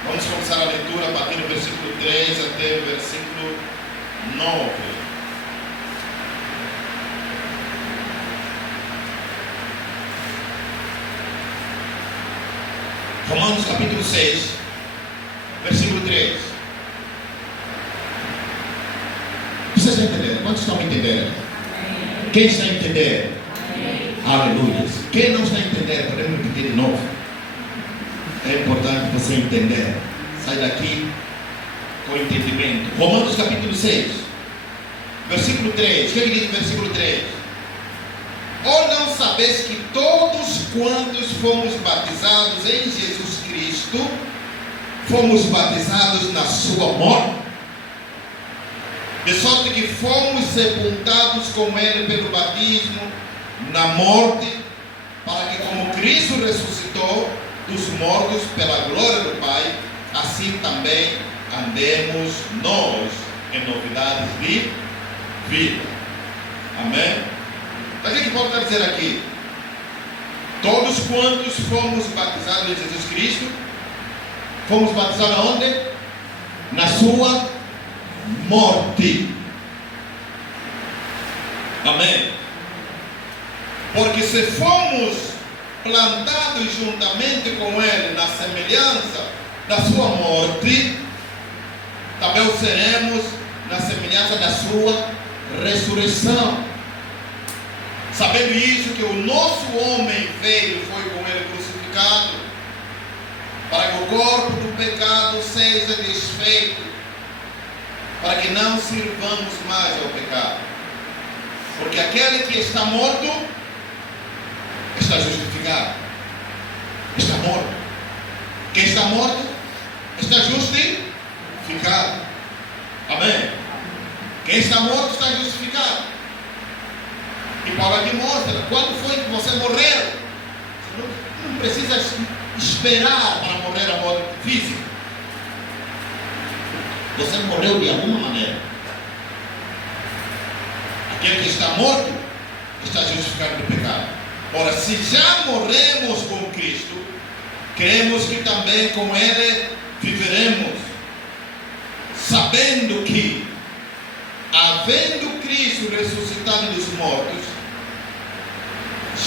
Vamos começar a leitura a partir do versículo 3 até o versículo 9. Romanos capítulo 6, versículo 3. Vocês estão entendendo? Quantos estão entendendo? Quem está entendendo? Aleluia. Quem não está entendendo, podemos repetir de novo. É importante você entender. Sai daqui com entendimento. Romanos capítulo 6, versículo 3. O que ele diz no versículo 3? Ou não sabeis que todos quantos fomos batizados em Jesus Cristo, fomos batizados na sua morte? De sorte que fomos sepultados com ele pelo batismo na morte, para que como Cristo ressuscitou dos mortos pela glória do Pai, assim também andemos nós em novidades de vida. Amém? A gente pode estar dizendo aqui, todos quantos fomos batizados em Jesus Cristo, fomos batizados aonde? Na sua morte. Amém? Porque se fomos plantados juntamente com ele na semelhança da sua morte, também o seremos na semelhança da sua ressurreição. Sabendo isso, que o nosso homem velho foi com ele crucificado, para que o corpo do pecado seja desfeito, para que não sirvamos mais ao pecado. Porque aquele que está morto está justificado. Está morto. Quem está morto está justificado. Amém? Quem está morto está justificado. E Paulo aqui mostra quando foi que você morreu. Você não precisa esperar para morrer a morte física. Você morreu de alguma maneira. Aquele que está morto está justificado do pecado. Ora, se já morremos com Cristo, cremos que também com Ele viveremos, sabendo que, havendo Cristo ressuscitado dos mortos,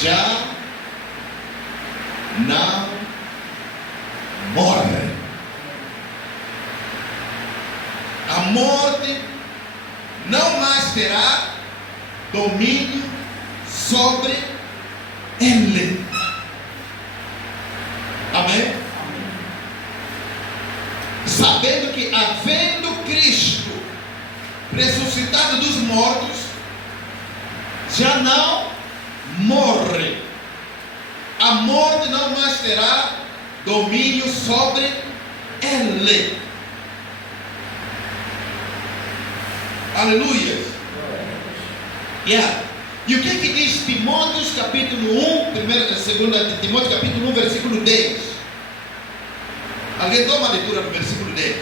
já não morre. A morte não mais terá domínio sobre ele. Amém? Sabendo que, havendo Cristo ressuscitado dos mortos, já não morre. A morte não mais terá domínio sobre ele. Aleluia. Yeah. E o que diz Timóteo capítulo 1, 2 Timóteo capítulo 1, versículo 10? Alguém toma a leitura do versículo 10?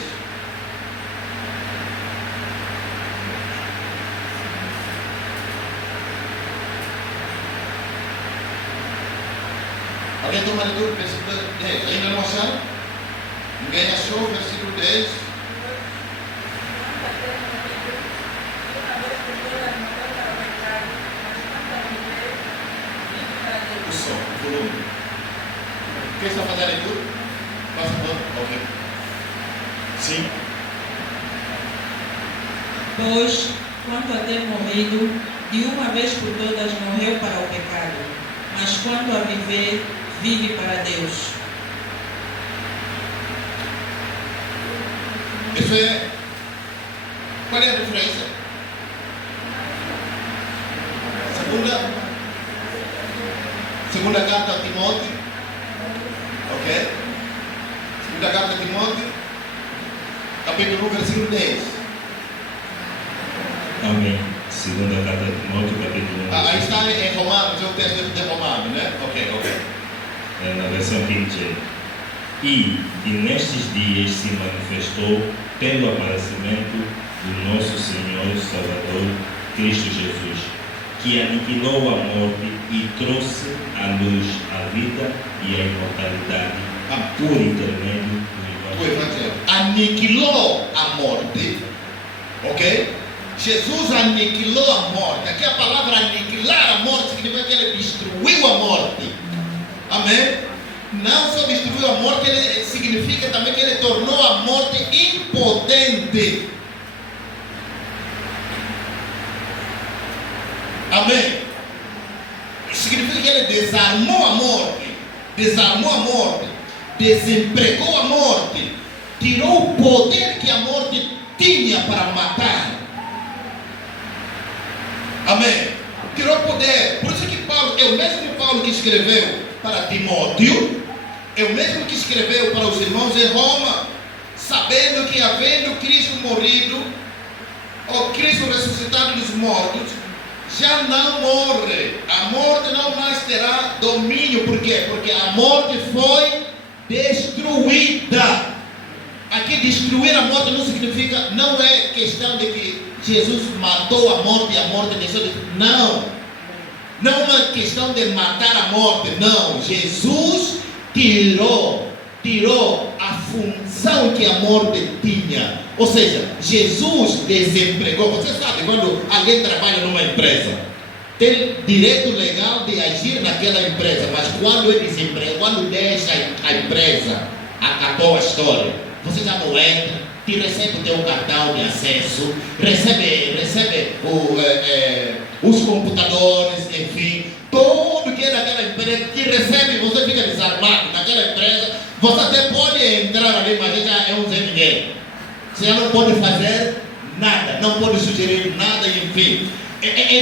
Alguém toma a leitura do versículo 10? Ainda não acharam? Ninguém achou o versículo 10? O som, o volume. Quem está fazendo a leitura? Sim. Pois, quanto a ter morrido, de uma vez por todas morreu para o pecado, mas quanto a viver, vive para Deus. Isso é. Qual é a referência? Segunda carta a Timóteo. Ok? Segunda carta a Timóteo, capítulo 1, versículo 10. Amém. Segunda carta de Timóteo, capítulo 1. Aí está em Romanos, é o texto de Romanos, né? Ok. É na versão King James. E nestes dias se manifestou, tendo aparecimento do nosso Senhor e Salvador, Cristo Jesus, que aniquilou a morte e trouxe à luz a vida e a imortalidade por intermédio do Evangelho. Aniquilou a morte, ok? Jesus aniquilou a morte. Aqui a palavra aniquilar a morte significa que ele destruiu a morte. Amém? Não só destruiu a morte, ele significa também que ele tornou a morte impotente. Amém? Significa que ele desarmou a morte, desempregou a morte, tirou o poder que a morte tinha para matar. Amém? Tirou o poder. Por isso que Paulo, é o mesmo Paulo que escreveu para Timóteo, é o mesmo que escreveu para os irmãos em Roma, sabendo que havendo Cristo morrido, ou Cristo ressuscitado dos mortos, já não morre. A morte não mais terá domínio. Por quê? Porque a morte foi destruída. Aqui destruir a morte não significa, não é questão de que Jesus matou a morte e a morte deixou de... Não é uma questão de matar a morte. Não, Jesus tirou a função que a morte tinha. Ou seja, Jesus desempregou. Você sabe, quando alguém trabalha numa empresa, tem direito legal de agir naquela empresa, mas quando ele desemprega, quando deixa a empresa, acabou a história. Você já não entra, te recebe o teu cartão de acesso, recebe os computadores, enfim, tudo que é daquela empresa, te recebe, você fica desarmado naquela empresa. Você até pode entrar ali, mas já é um Zé Ninguém. Você já não pode fazer nada, não pode sugerir nada, enfim. É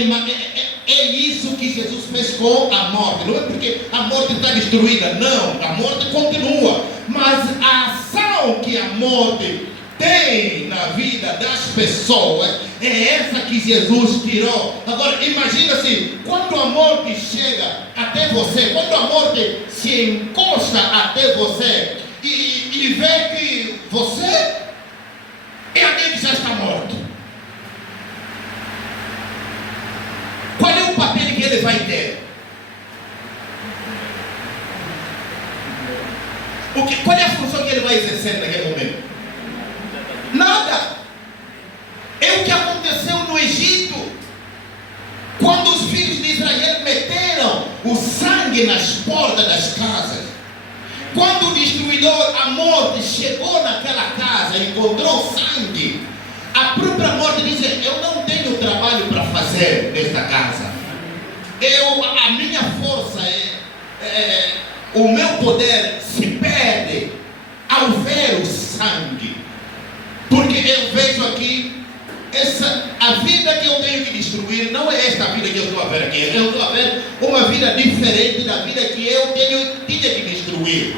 isso que Jesus fez com a morte. Não é porque a morte está destruída, não, a morte continua. Mas a ação que a morte tem na vida das pessoas é essa que Jesus tirou. Agora imagina se quando a morte chega até você, quando a morte se encosta até você e vê que você é alguém que já está morto. Qual é o papel que ele vai ter? Qual é a função que ele vai exercer naquele momento? Nada. É o que aconteceu no Egito, quando os filhos de Israel meteram o sangue nas portas das casas. Quando o destruidor, a morte, chegou naquela casa e encontrou sangue, a própria morte diz: eu não tenho trabalho para fazer nesta casa. A minha força, o meu poder se perde ao ver o sangue. Porque eu vejo aqui, a vida que eu tenho que destruir não é esta vida que eu estou a ver aqui. Eu estou a ver uma vida diferente da vida que eu tinha que destruir.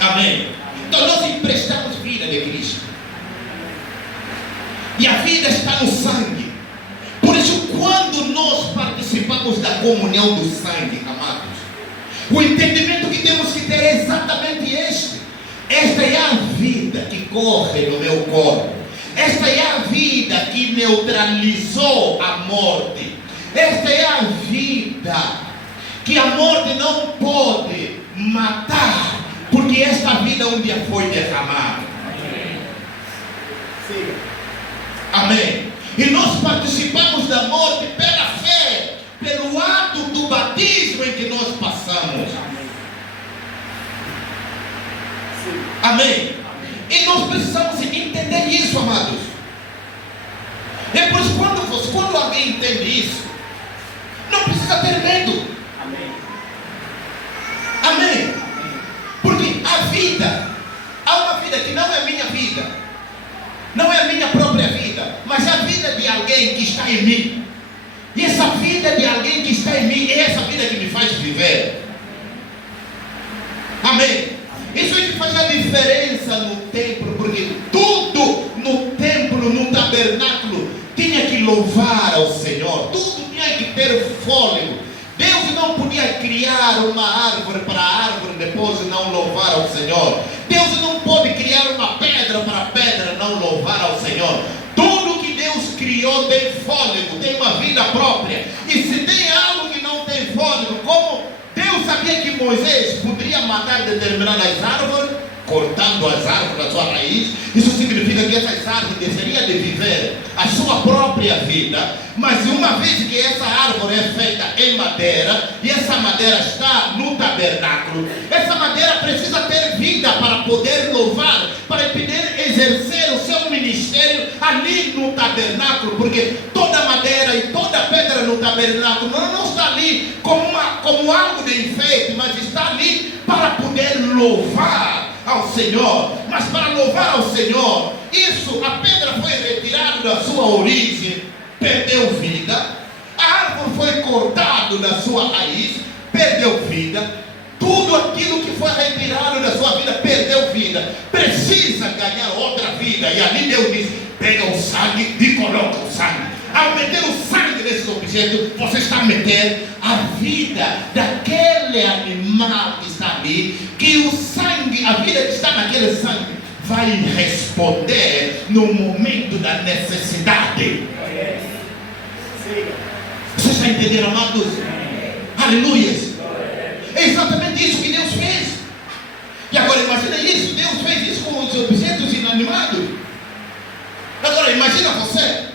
Amém? Então nós emprestamos vida de Cristo. E a vida está no sangue. Por isso, quando nós participamos da comunhão do sangue, amados, o entendimento que temos que ter é exatamente este. Esta é a vida que corre no meu corpo. Esta é a vida que neutralizou a morte. Esta é a vida que a morte não pode matar, porque esta vida um dia foi derramada. Siga. Amém. E nós participamos da morte pela fé, pelo ato do batismo em que nós passamos. Amém? E nós precisamos entender isso, amados. É por isso que quando alguém entende isso, não precisa ter medo. Amém. Amém? Porque há uma vida que não é minha vida, não é a minha própria vida, mas é a vida de alguém que está em mim. E essa vida de alguém que está em mim é essa vida que me faz viver. Amém? Isso é que faz a diferença no templo, porque tudo no templo, no tabernáculo, tinha que louvar ao Senhor, tudo tinha que ter fôlego. Deus não podia criar uma árvore para a árvore depois não louvar ao Senhor. Deus não pode criar uma pedra para a pedra não louvar ao Senhor. Tudo que Deus criou tem fôlego, tem uma vida própria. E se tem algo que não tem fôlego, como Deus sabia que Moisés poderia matar determinadas árvores, cortando as árvores da sua raiz, isso significa que essas árvores deveriam de viver a sua própria vida, mas uma vez que essa árvore é feita em madeira, e essa madeira está no tabernáculo, essa madeira precisa ter vida para poder louvar, para poder exercer o seu ministério ali no tabernáculo, porque toda madeira e toda pedra no tabernáculo não está ali como algo de enfeite, mas está ali para poder louvar ao Senhor. Mas para louvar ao Senhor, a pedra foi retirada da sua origem, perdeu vida. A árvore foi cortada da sua raiz, perdeu vida. Tudo aquilo que foi retirado da sua vida perdeu vida, precisa ganhar outra vida. E ali Deus diz: pega o sangue e coloca o sangue. Ao meter o sangue nesse objeto, você está a meter a vida daquele animal que está ali, que o sangue, a vida que está naquele sangue, vai responder no momento da necessidade. Você está entendendo, amados? Aleluia! É exatamente isso que Deus fez. E agora imagina isso, Deus fez isso com os objetos inanimados. Agora imagina você,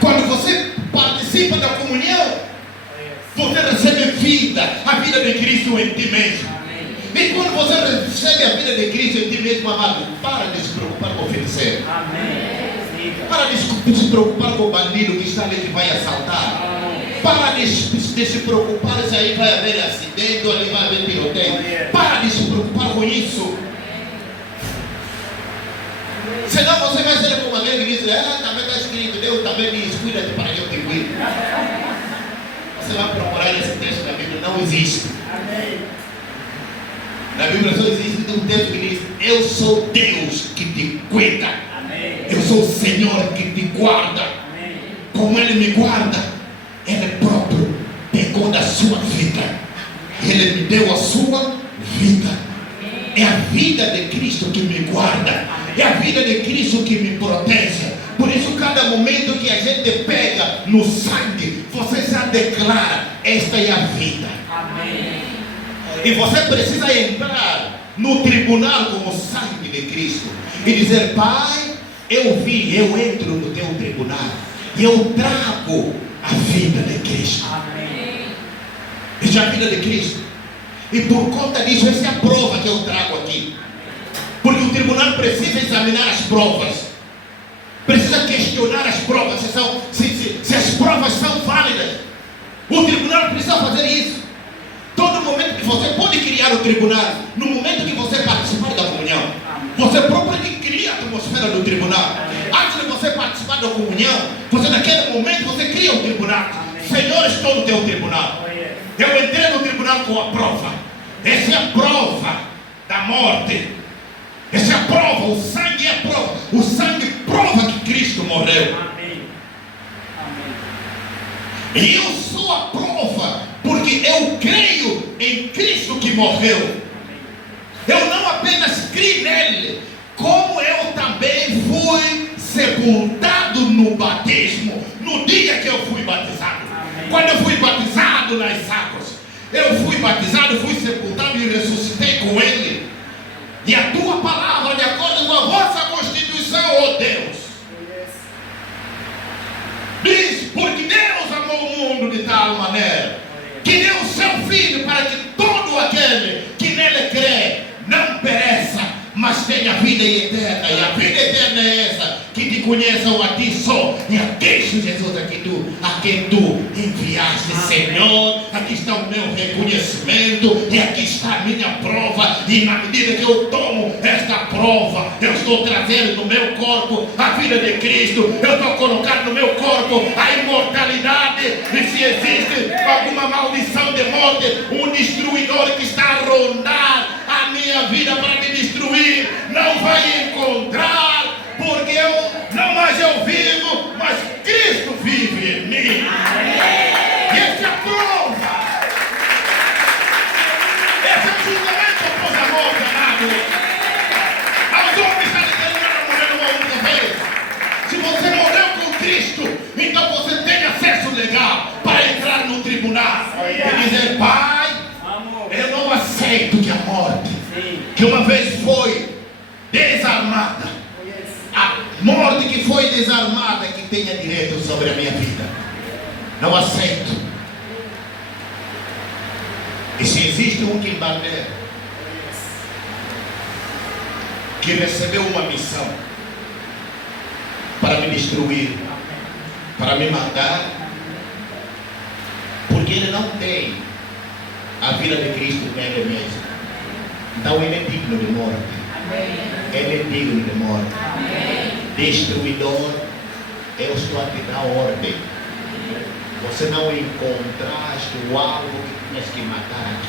quando você participa da comunhão, você recebe vida, a vida de Cristo em ti mesmo. E quando você recebe a vida de Cristo em ti mesmo, amado, para de se preocupar com o oferecer. Para de se preocupar com o bandido que está ali que vai assaltar. Para de se preocupar se aí vai haver acidente ou ali vai haver tiroteio. Para de se preocupar com isso. Senão você vai ser como alguém que diz: também está escrito, Deus também diz, cuida-te para que eu te cuide. Você vai procurar esse texto na Bíblia, não existe. Na Bíblia só existe um texto que diz: eu sou Deus que te cuida. Eu sou o Senhor que te guarda. Como Ele me guarda, Ele próprio pegou da sua vida. Ele me deu a sua vida. É a vida de Cristo que me guarda. É a vida de Cristo que me protege. Por isso, cada momento que a gente pega no sangue, você já declara: esta é a vida. Amém. E você precisa entrar no tribunal com o sangue de Cristo e dizer: Pai, eu entro no teu tribunal e eu trago a vida de Cristo. Amém. Esta é a vida de Cristo. E por conta disso, essa é a prova que eu trago aqui. Porque o tribunal precisa examinar as provas, precisa questionar as provas, se as provas são válidas. O tribunal precisa fazer isso. Todo momento que você pode criar o tribunal, no momento que você participar da comunhão, você próprio que cria a atmosfera do tribunal. Antes de você participar da comunhão, você naquele momento você cria o tribunal. Senhor, estou no teu tribunal. Eu entrei no tribunal com a prova. Essa é a prova da morte. Essa é a prova, o sangue é a prova. O sangue prova que Cristo morreu. Amém. Amém. E eu sou a prova, porque eu creio em Cristo que morreu. Amém. Eu não apenas creio nele, como eu também fui sepultado no batismo, no dia que eu fui batizado. Amém. Quando eu fui batizado nas águas, eu fui batizado, fui sepultado e ressuscitei com ele. E a tua palavra, de acordo com a vossa constituição, ó Deus, diz: porque Deus amou o mundo de tal maneira que deu o seu Filho para que todo aquele que nele crê não pereça, tenha vida eterna. E a vida eterna é essa, que te conheçam a ti só e a Cristo Jesus a quem tu enviaste, Senhor. Aqui está o meu reconhecimento e aqui está a minha prova. E na medida que eu tomo esta prova, eu estou trazendo no meu corpo a vida de Cristo. Eu estou colocando no meu corpo a imortalidade. E se existe alguma maldição de morte, um destruidor que está a rondar a minha vida para me destruir, não vai encontrar, porque não mais eu vivo, mas Cristo vive em mim. E essa é a prova. Esse é o julgamento após a morte, amado. Aos homens está determinado a morrer uma única vez. Se você morreu com Cristo, então você tem acesso legal para entrar no tribunal e dizer: Pai, eu não aceito que a morte, que uma vez foi desarmada, a morte que foi desarmada, que tenha direito sobre a minha vida. Não aceito. E se existe um Kimbarné que recebeu uma missão para me destruir, para me matar, porque ele não tem a vida de Cristo nele mesmo, então ele é digno de morte. Ele é digno de morte. Destruidor, eu estou a te dar ordem. Você não encontraste o alvo que tinhas que matar aqui.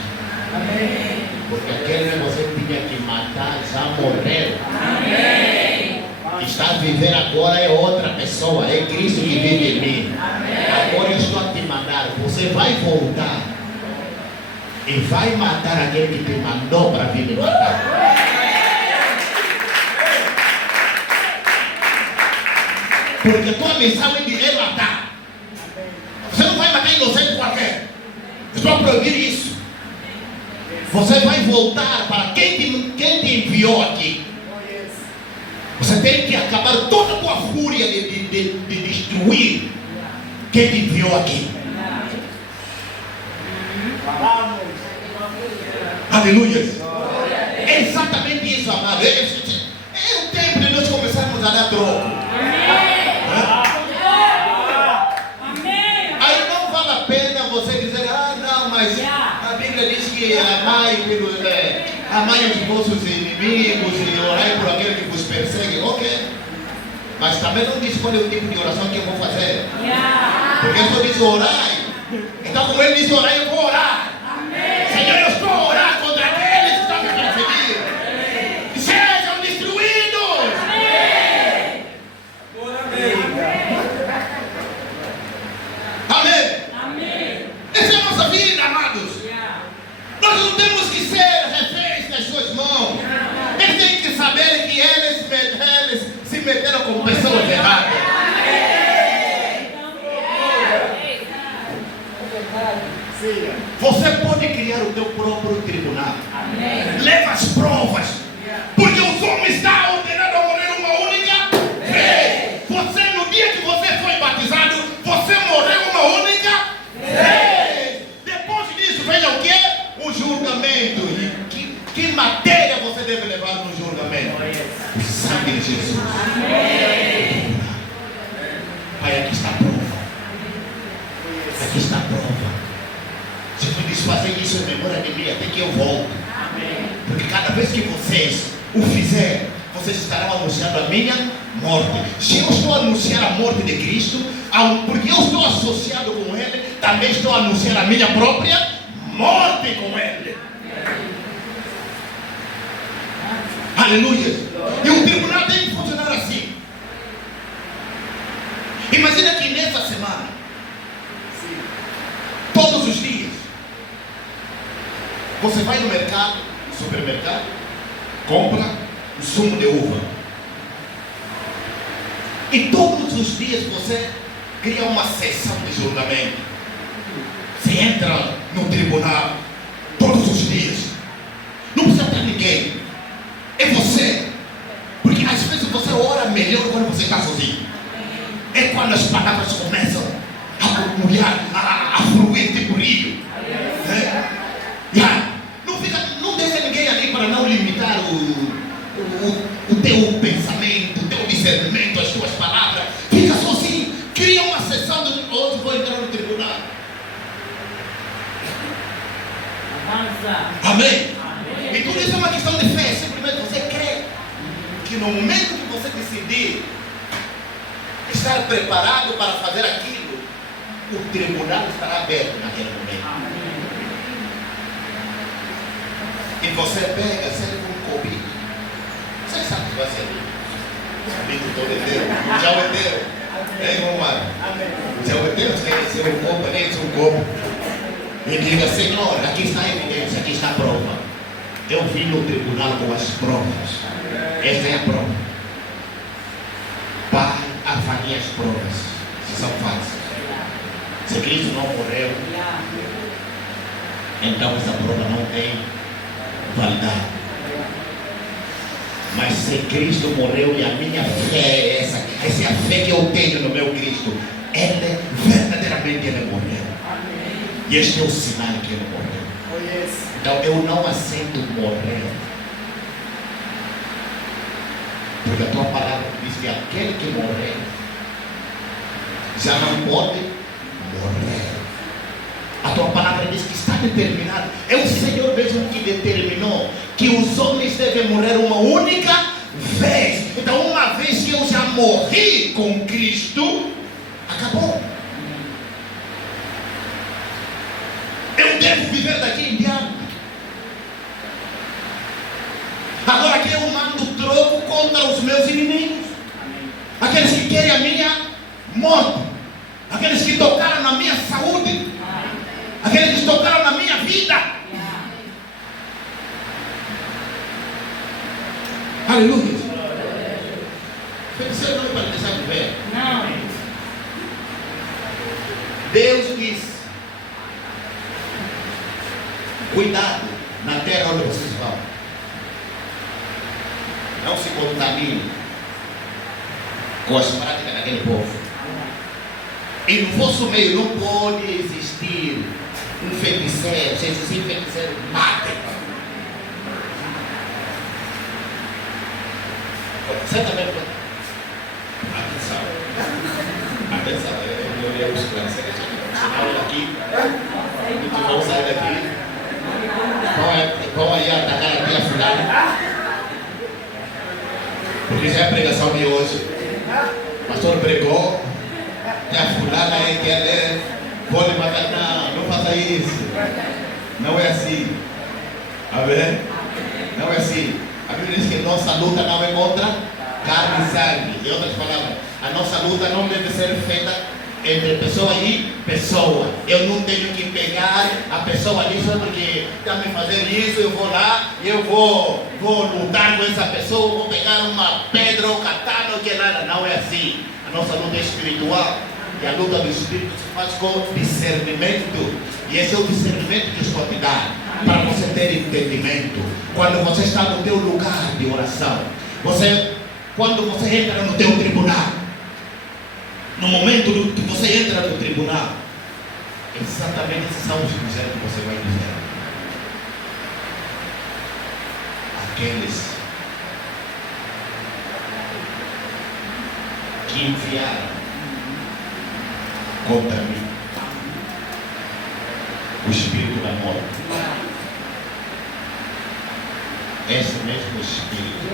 Porque aquele que você tinha que matar já morreu. Está a viver agora é outra pessoa, é Cristo que vive em mim. Agora eu estou a te mandar, você vai voltar e vai matar aquele que te mandou para vir me matar. Porque a tua missão é matar. Você não vai matar inocente qualquer. Estou a proibir isso. Você vai voltar para quem te enviou aqui. Você tem que acabar toda a tua fúria de destruir quem te enviou aqui. Aleluia. É exatamente isso, amado. É o tempo de nós começarmos a dar troco. Aí não vale a pena você dizer: não, mas a Bíblia diz que amai os vossos inimigos e orai por aquele que vos persegue. Ok, mas também não diz qual é o tipo de oração que eu vou fazer. Porque só diz orai. Então, como ele diz orai, eu vou orar. Senhor, eu estou a orar contra aqueles que estão me perseguindo. Sejam destruídos. Amém. Essa é a nossa vida, amados. Nós não temos que ser reféns das suas mãos. Eles têm que saber que eles se meteram com pessoas erradas. Você pode criar o teu próprio tribunal. Leva as provas. Porque os homens estão ordenados a morrer uma única vez. Você, no dia que você foi batizado, você morreu uma única vez. Depois disso vem o quê? O julgamento. E que matéria você deve levar no julgamento? O sangue de Jesus. Pai, aqui está a prova. Aqui está a prova. Se tu diz fazer isso em memória de mim, até que eu volto. Porque cada vez que vocês o fizerem, vocês estarão anunciando a minha morte. Se eu estou a anunciar a morte de Cristo, porque eu estou associado com Ele, também estou a anunciar a minha própria morte com Ele. Aleluia. E o tribunal tem que funcionar assim. Imagina que nessa semana, todos os dias, você vai no mercado, no supermercado, compra um sumo de uva. E todos os dias você cria uma sessão de julgamento. Você entra no tribunal todos os dias. Não precisa ter ninguém. É você. Porque às vezes você ora melhor quando você está sozinho. É quando as palavras começam a murmulhar, a fluir tipo rio. Não deixa ninguém ali para não limitar o Amém? E tudo isso é uma questão de fé. Simplesmente você crê que no momento que você decidir estar preparado para fazer aquilo, o tribunal estará aberto naquele momento. E você pega, serve um cobinho. Você sabe que vai ser amigo todo inteiro. Já o inteiro. Hein, Romano? Já o inteiro tem que ser um copo, nem um copo. E diga, Senhor, aqui está a evidência, aqui está a prova. Eu vim no tribunal com as provas. Esta é a prova. Pai, avalie as provas, se são falsas. Se Cristo não morreu, então essa prova não tem validade. Mas se Cristo morreu e a minha fé é essa é a fé que eu tenho no meu Cristo, verdadeiramente ele morreu. E este é o sinal que ele morreu. Então eu não aceito morrer. Porque a tua palavra diz que aquele que morrer já não pode morrer. A tua palavra diz que está determinado. É o Senhor mesmo que determinou que os homens devem morrer uma única vez. Então, uma vez que eu já morri com Cristo, acabou. Eu devo viver daqui em diante. Agora aqui eu mando troco contra os meus inimigos. Aqueles que querem a minha morte. Aqueles que tocaram na minha saúde. Aqueles que tocaram na minha vida. Aleluia. Você não vai deixar de ver. Não. Deus diz: cuidado na terra onde vocês vão. Não se contamine com as práticas daquele povo. E no vosso meio não pode existir um feiticeiro. Se existir feiticeiro, matem. Certamente. Atenção. Atenção. Eu ia esclarecer isso. Senão daqui, muitos vão sair daqui. Vão aí atacar aqui a fulana. Porque já é a pregação de hoje. O pastor pregou. E a fulana aí que ela pode matar. Não faça isso. Não é assim. Amém? Não é assim. A Bíblia diz que nossa luta não é contra carne e sangue. Em outras palavras, a nossa luta não deve ser feita entre pessoa e pessoa. Eu não tenho que pegar a pessoa nisso porque está me fazendo isso, eu vou lá e eu vou lutar com essa pessoa, vou pegar uma pedra ou katana ou que nada. Não é assim. A nossa luta é espiritual. E a luta do Espírito se faz com discernimento. E esse é o discernimento que eu estou te dando. Para você ter entendimento. Quando você está no teu lugar de oração. Quando você entra no teu tribunal. No momento que você entra no tribunal. Exatamente esses são os dizendo que você vai dizer. Aqueles que enviaram contra mim o espírito da morte. Esse mesmo espírito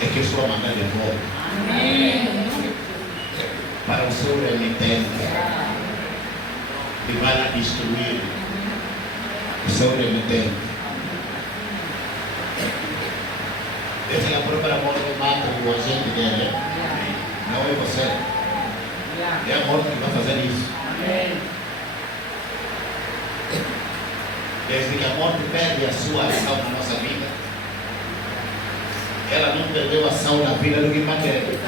é que eu estou mandando de volta. Amém. Para o seu remitente que vai lá destruir o seu remitente. Essa é a própria morte que mata o agente dele. Não é você. É a morte que vai fazer isso. Desde que a morte perde a sua ação na nossa vida, ela não perdeu a ação na vida do que matéria.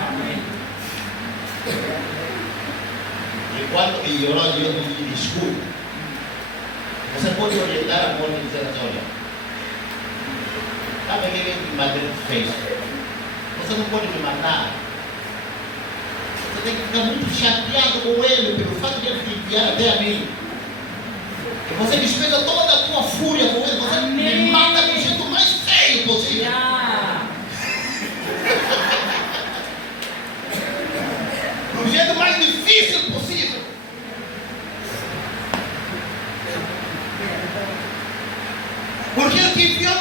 E eu escuto, você pode orientar a morte e dizer assim: olha, sabe aquele que Madeira fez? Você não pode me matar. Você tem que ficar muito chateado com ele pelo fato de ele te enviar até a mim. Que você despega toda a tua fúria com ele, você me mata do jeito mais feio possível. Do jeito mais difícil possível. Porque ele te enviou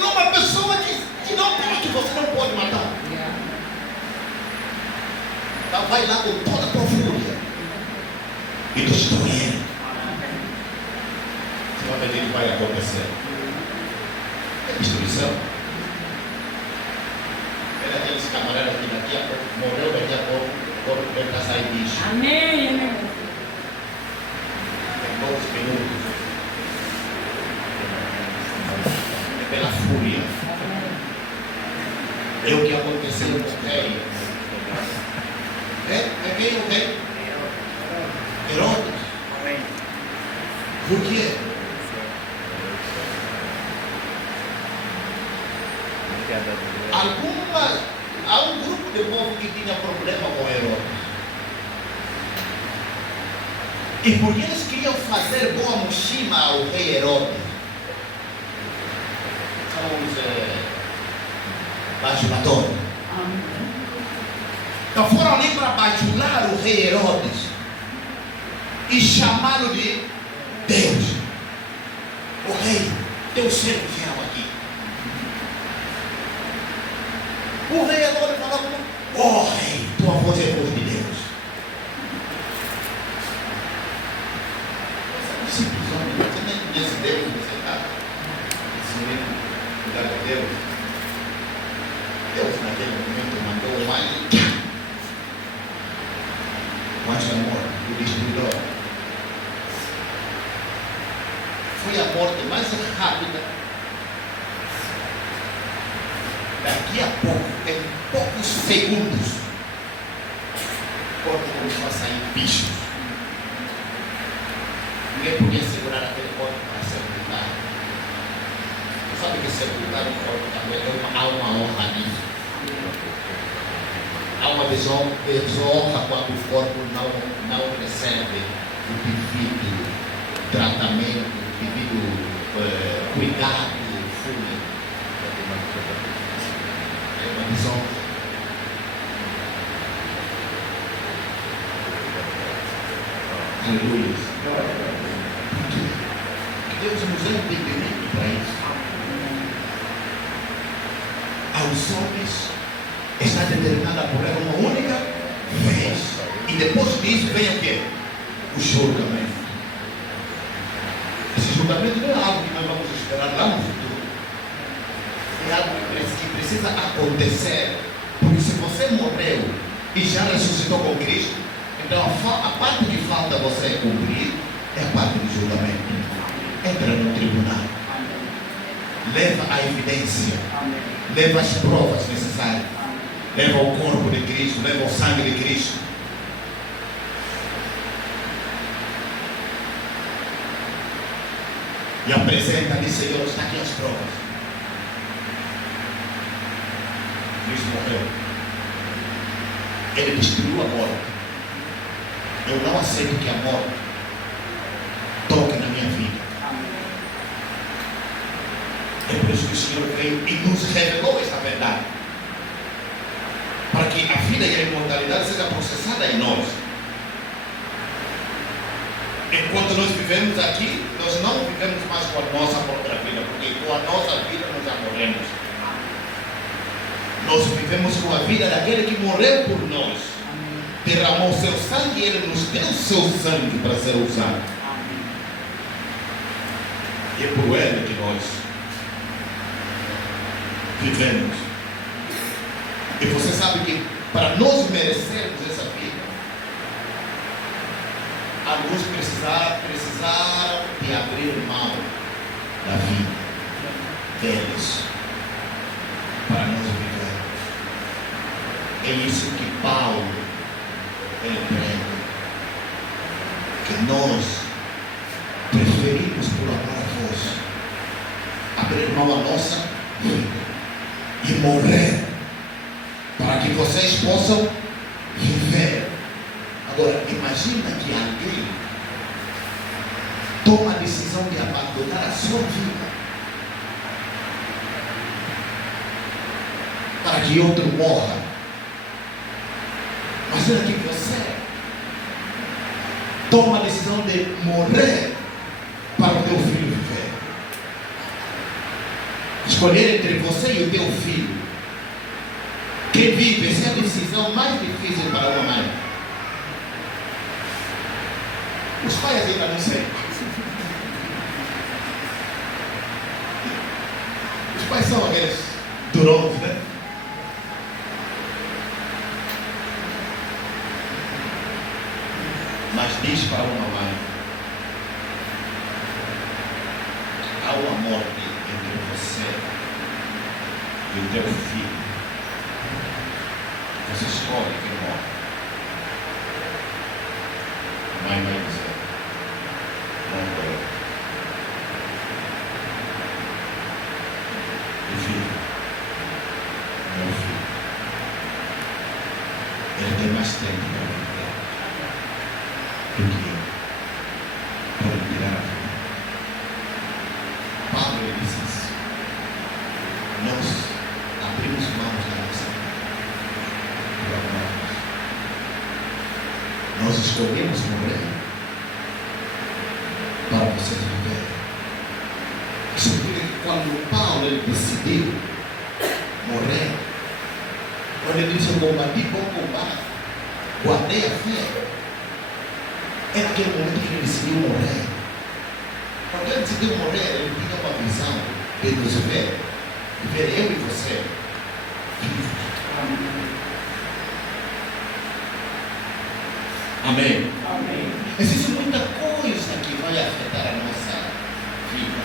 numa pessoa que não tem, que você não pode matar. Então vai lá com toda a tua fúria e destrói ele. Você vai ver o que vai acontecer. É destruição. Era aqueles camaradas que daqui a pouco morreu, daqui a pouco o corpo dele está saindo bicho. Amém, amém. Em poucos minutos. É pela fúria. É o que aconteceu com o rei. É quem o rei? Herodes. Por quê? Há um grupo de povo que tinha problema com Herodes. E porque eles queriam fazer boa mochima ao rei Herodes, são os bajuladores. Então foram ali para bajular o rei Herodes e chamá-lo de Deus. O rei, teu servo fiel aqui. O rei Herodes falava: ó rei, tua voz é voz de Deus. Simplesmente, você nem conhece Deus, você está assumindo o lugar de Deus. Deus naquele momento mandou um anjo. O anjo da morte, o destruidor. Foi a morte mais rápida. Daqui a pouco, em poucos segundos, o corpo começou a sair bichos. Ninguém podia segurar aquele corpo para sepultar. Você sabe que sepultar um corpo também há uma honra nisso. Há uma desonra quando o corpo não recebe o devido tratamento, o devido cuidado, fúnebre. É uma desonra. Aleluia. Que Deus nos dê entendimento para isso. Aos homens está determinada por ela uma única vez. E depois disso vem o quê? O julgamento. Esse julgamento não é algo que nós vamos esperar lá no futuro. É algo que precisa acontecer. Porque se você morreu e já ressuscitou com Cristo, então a parte que falta você cumprir é a parte do julgamento. Entra no tribunal. Leva a evidência. Leva as provas necessárias. Leva o corpo de Cristo. Leva o sangue de Cristo. E apresenta ali, Senhor, está aqui as provas. Cristo morreu. Ele destruiu a morte. Eu não aceito que a morte toque na minha vida. É por isso que o Senhor veio e nos revelou esta verdade. Para que a vida e a imortalidade seja processada em nós. Enquanto nós vivemos aqui, nós não vivemos mais com a nossa própria vida, porque com a nossa vida nós já morremos. Nós vivemos com a vida daquele que morreu por nós. Derramou seu sangue e ele nos deu seu sangue para ser usado. E é por ele que nós vivemos. E você sabe que para nós merecermos essa vida, alguns precisaram de abrir mão da vida deles para nós viver. É isso que Paulo ele prega, que nós preferimos por amor a vós abrir mão a nossa vida e morrer para que vocês possam viver. Agora, imagina que alguém toma a decisão de abandonar a sua vida para que outro morra. Imagina que você toma a decisão de morrer para o teu filho viver. escolher entre você e o teu filho. Quem vive, essa é a decisão mais difícil para uma mãe. Os pais ainda não sei. Os pais são aqueles durões, né? Mas diz para uma mãe: há um amor entre você e o teu filho. Você escolhe quem morre. A mãe vai dizer: não vou eu. O filho, meu filho, ele tem mais tempo para viver do que eu. Pode tirar a vida. Paulo ele disse isso. Nós abrimos mãos da nossa vida. Nós escolhemos morrer para vocês viverem. Isso porque quando Paulo ele decidiu morrer, quando ele disse: eu combati bom combate, guardei a fé, é naquele momento que ele decidiu morrer. Quando ele decidiu morrer, ele tinha uma visão de nos ver eu e você vivos. Amém. Amém. Existe muita coisa que vai afetar a nossa vida.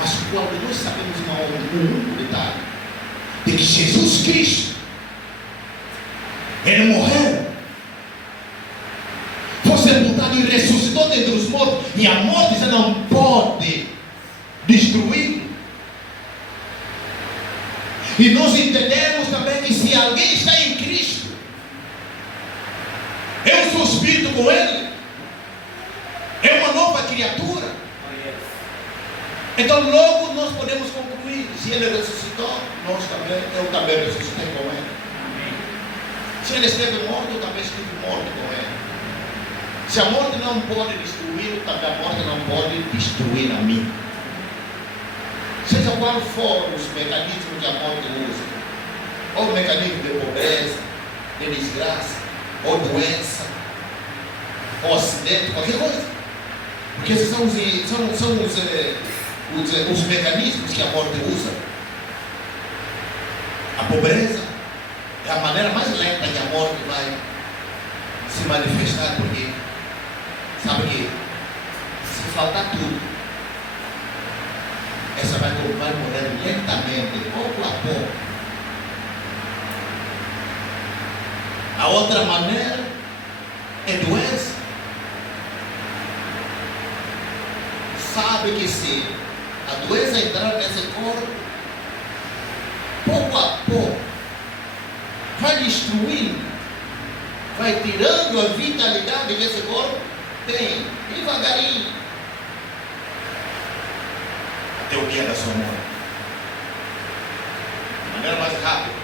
Mas quando nós sabemos um detalhe, de que Jesus Cristo, ele morreu, foi sepultado e ressuscitou dentre os mortos, e a morte já não pode destruir. E nós entendemos também que se alguém está em Cristo, eu sou espírito com ele, é uma nova criatura. Então logo nós podemos concluir: se ele ressuscitou, eu também ressuscitei com ele. Se ele esteve morto, eu também estive morto com ele. Se a morte não pode destruir, também a morte não pode destruir a mim. Seja qual for os mecanismos que a morte usa, ou mecanismo de pobreza, de desgraça, ou doença, ou acidente, qualquer coisa. Porque esses são os mecanismos que a morte usa. A pobreza é a maneira mais lenta que a morte vai se manifestar, porque sabe que se faltar tudo, essa vai morrer lentamente, pouco a pouco. A outra maneira é doença. Sabe que se a doença entrar nesse corpo, pouco a pouco, vai destruindo, vai tirando a vitalidade que esse corpo tem, devagarinho, até o dia da sua morte. De maneira mais rápida,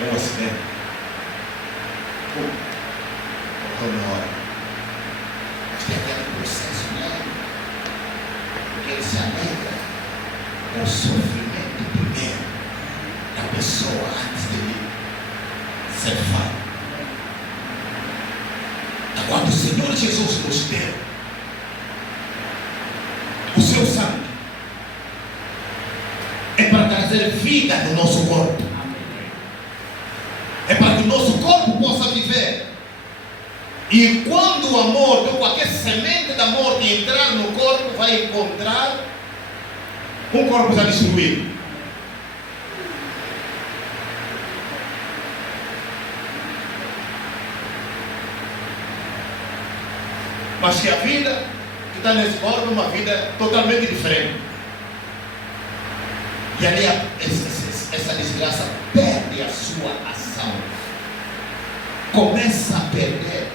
é um acidente. Morreu na hora. Mas tem aquele processo lento, porque ele se alegra com o sofrimento primeiro da pessoa antes de ser falho. Quando o Senhor Jesus nos deu o seu sangue, é para trazer vida no nosso corpo, é para que o nosso corpo possa viver. E quando o amor, ou qualquer semente da morte entrar no corpo, vai encontrar um corpo já destruído. Mas que a vida que está nesse corpo é uma vida totalmente diferente. E ali essa desgraça perde a sua ação, começa a perder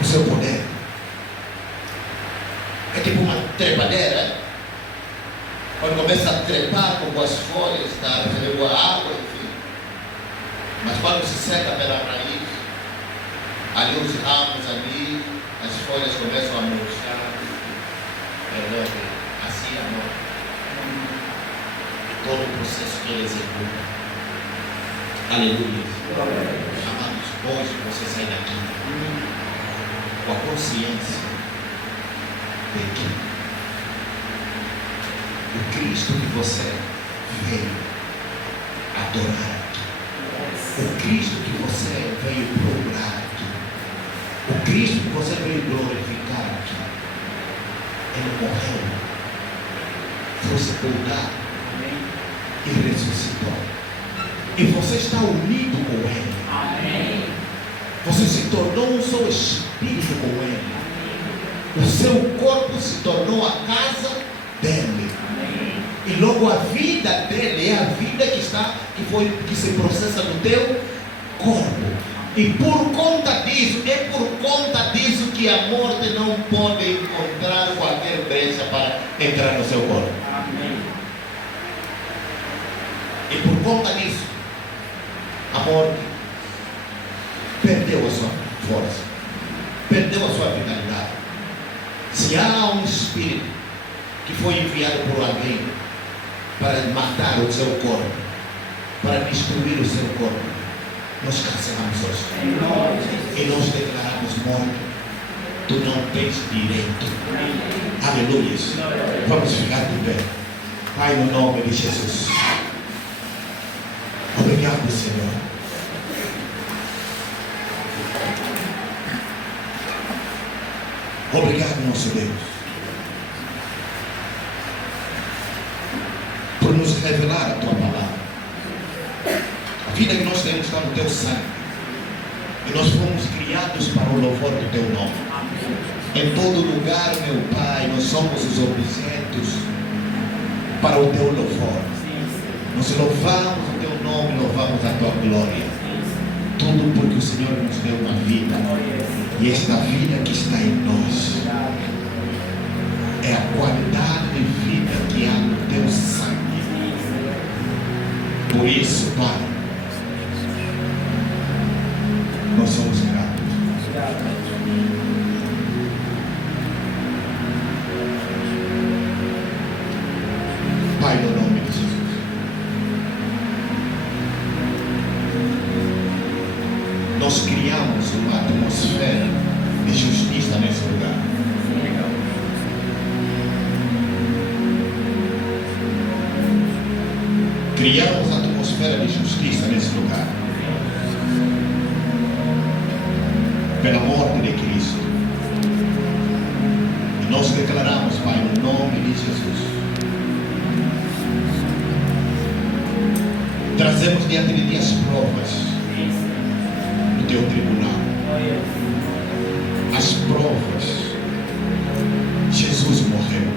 o seu poder. É tipo uma trepadeira. Quando começa a trepar com as folhas, está recebendo a água, enfim. Mas quando se seca pela raiz, ali os ramos ali, as folhas começam a murchar, E todo o processo que Ele executa. Aleluia. Amados, hoje você sai daqui com a consciência de que o Cristo que você veio adorar aqui, o Cristo que você veio procurar aqui, o Cristo que você veio glorificar aqui, Ele morreu, foi sepultado e ressuscitou. E você está unido com Ele. Amém. Você se tornou um só espírito com Ele. O seu corpo se tornou a casa dele. Amém. E logo a vida dele é a vida que se processa no teu corpo. E por conta disso, que a morte não pode encontrar qualquer brecha para entrar no seu corpo. Amém. E por conta disso, a morte perdeu a sua força, perdeu a sua vitalidade. Se há um espírito que foi enviado por alguém para matar o seu corpo, para destruir o seu corpo, nós cancelamos hoje. Em nome de Jesus. E nós declaramos morte. Tu não tens direito. Aleluia. Vamos ficar de pé. Pai, no nome de Jesus. Obrigado, Senhor. Obrigado, nosso Deus, por nos revelar a Tua palavra. A vida que nós temos está no Teu sangue. E nós fomos criados para o louvor do Teu nome. Em todo lugar, meu Pai, nós somos os objetos para o Teu louvor. Nós louvamos o Teu nome, louvamos a Tua glória. Tudo porque o Senhor nos deu uma vida. E esta vida que está em nós é a qualidade de vida que há no Teu sangue. Por isso, Pai, nós somos gratos. Pai, no nome de Jesus. Nós criamos uma atmosfera de justiça nesse lugar. Criamos a atmosfera de justiça nesse lugar. Pela morte de Cristo. E nós declaramos, Pai, no nome de Jesus. Trazemos diante de Ti as provas do Teu tribunal. As provas. Jesus morreu.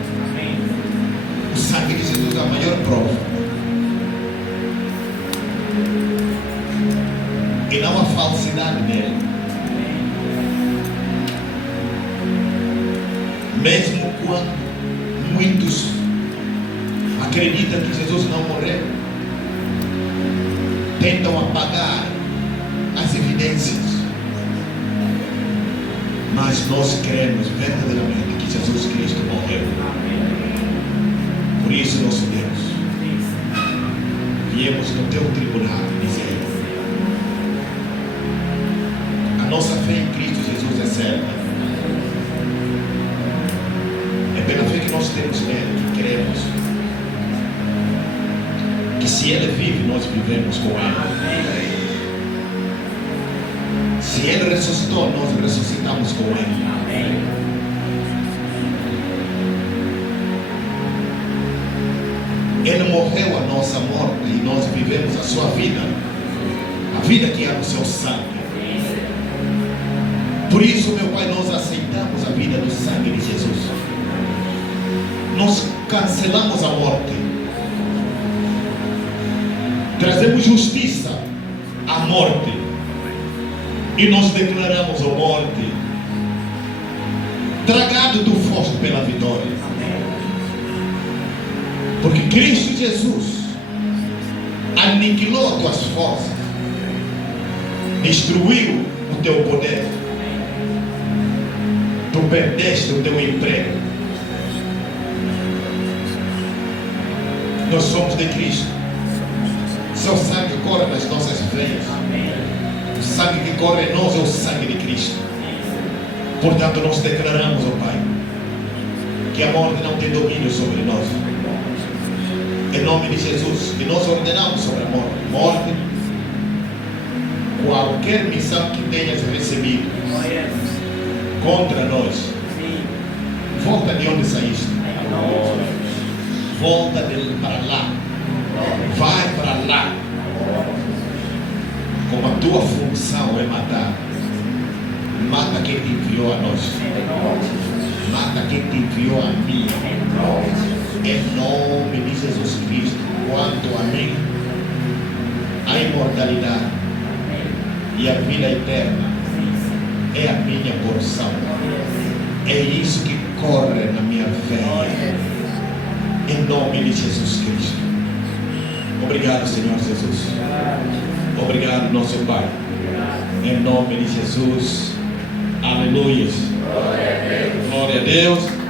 O sangue de Jesus é a maior prova. E não a falsidade dele. Mesmo quando muitos acreditam que Jesus não morreu, tentam apagar as evidências. Mas nós cremos verdadeiramente que Jesus Cristo morreu. Por isso, nosso Deus, viemos no Teu tribunal dizer: a nossa fé em Cristo Jesus é certa. É pela fé que nós temos nele que cremos que se Ele vive, nós vivemos com Ele. Se Ele ressuscitou, nós ressuscitamos com Ele. Ele morreu a nossa morte e nós vivemos a sua vida. A vida que há no seu sangue. Por isso, meu Pai, nós aceitamos a vida do sangue de Jesus. Nós cancelamos a morte. Trazemos justiça à morte. E nós declaramos a morte: tragado tu foste pela vitória. Porque Cristo Jesus aniquilou as tuas forças, destruiu o teu poder. Tu perdeste o teu emprego, Nós somos de Cristo. Seu sangue corre nas nossas veias. O sangue que corre em nós é o sangue de Cristo. Portanto, nós declaramos, ó Pai, que a morte não tem domínio sobre nós. Em nome de Jesus, que nós ordenamos sobre a morte. Morte, qualquer missão que tenhas recebido contra nós, volta de onde saíste. Volta para lá. Vai para lá. Como a tua função é matar, mata quem te enviou a nós. Mata quem te enviou a mim. Em nome de Jesus Cristo. Quanto a mim, a imortalidade e a vida eterna é a minha porção. É isso que corre na minha veia. Em nome de Jesus Cristo. Obrigado, Senhor Jesus. Obrigado, nosso Pai. Em nome de Jesus. Aleluia. Glória a Deus.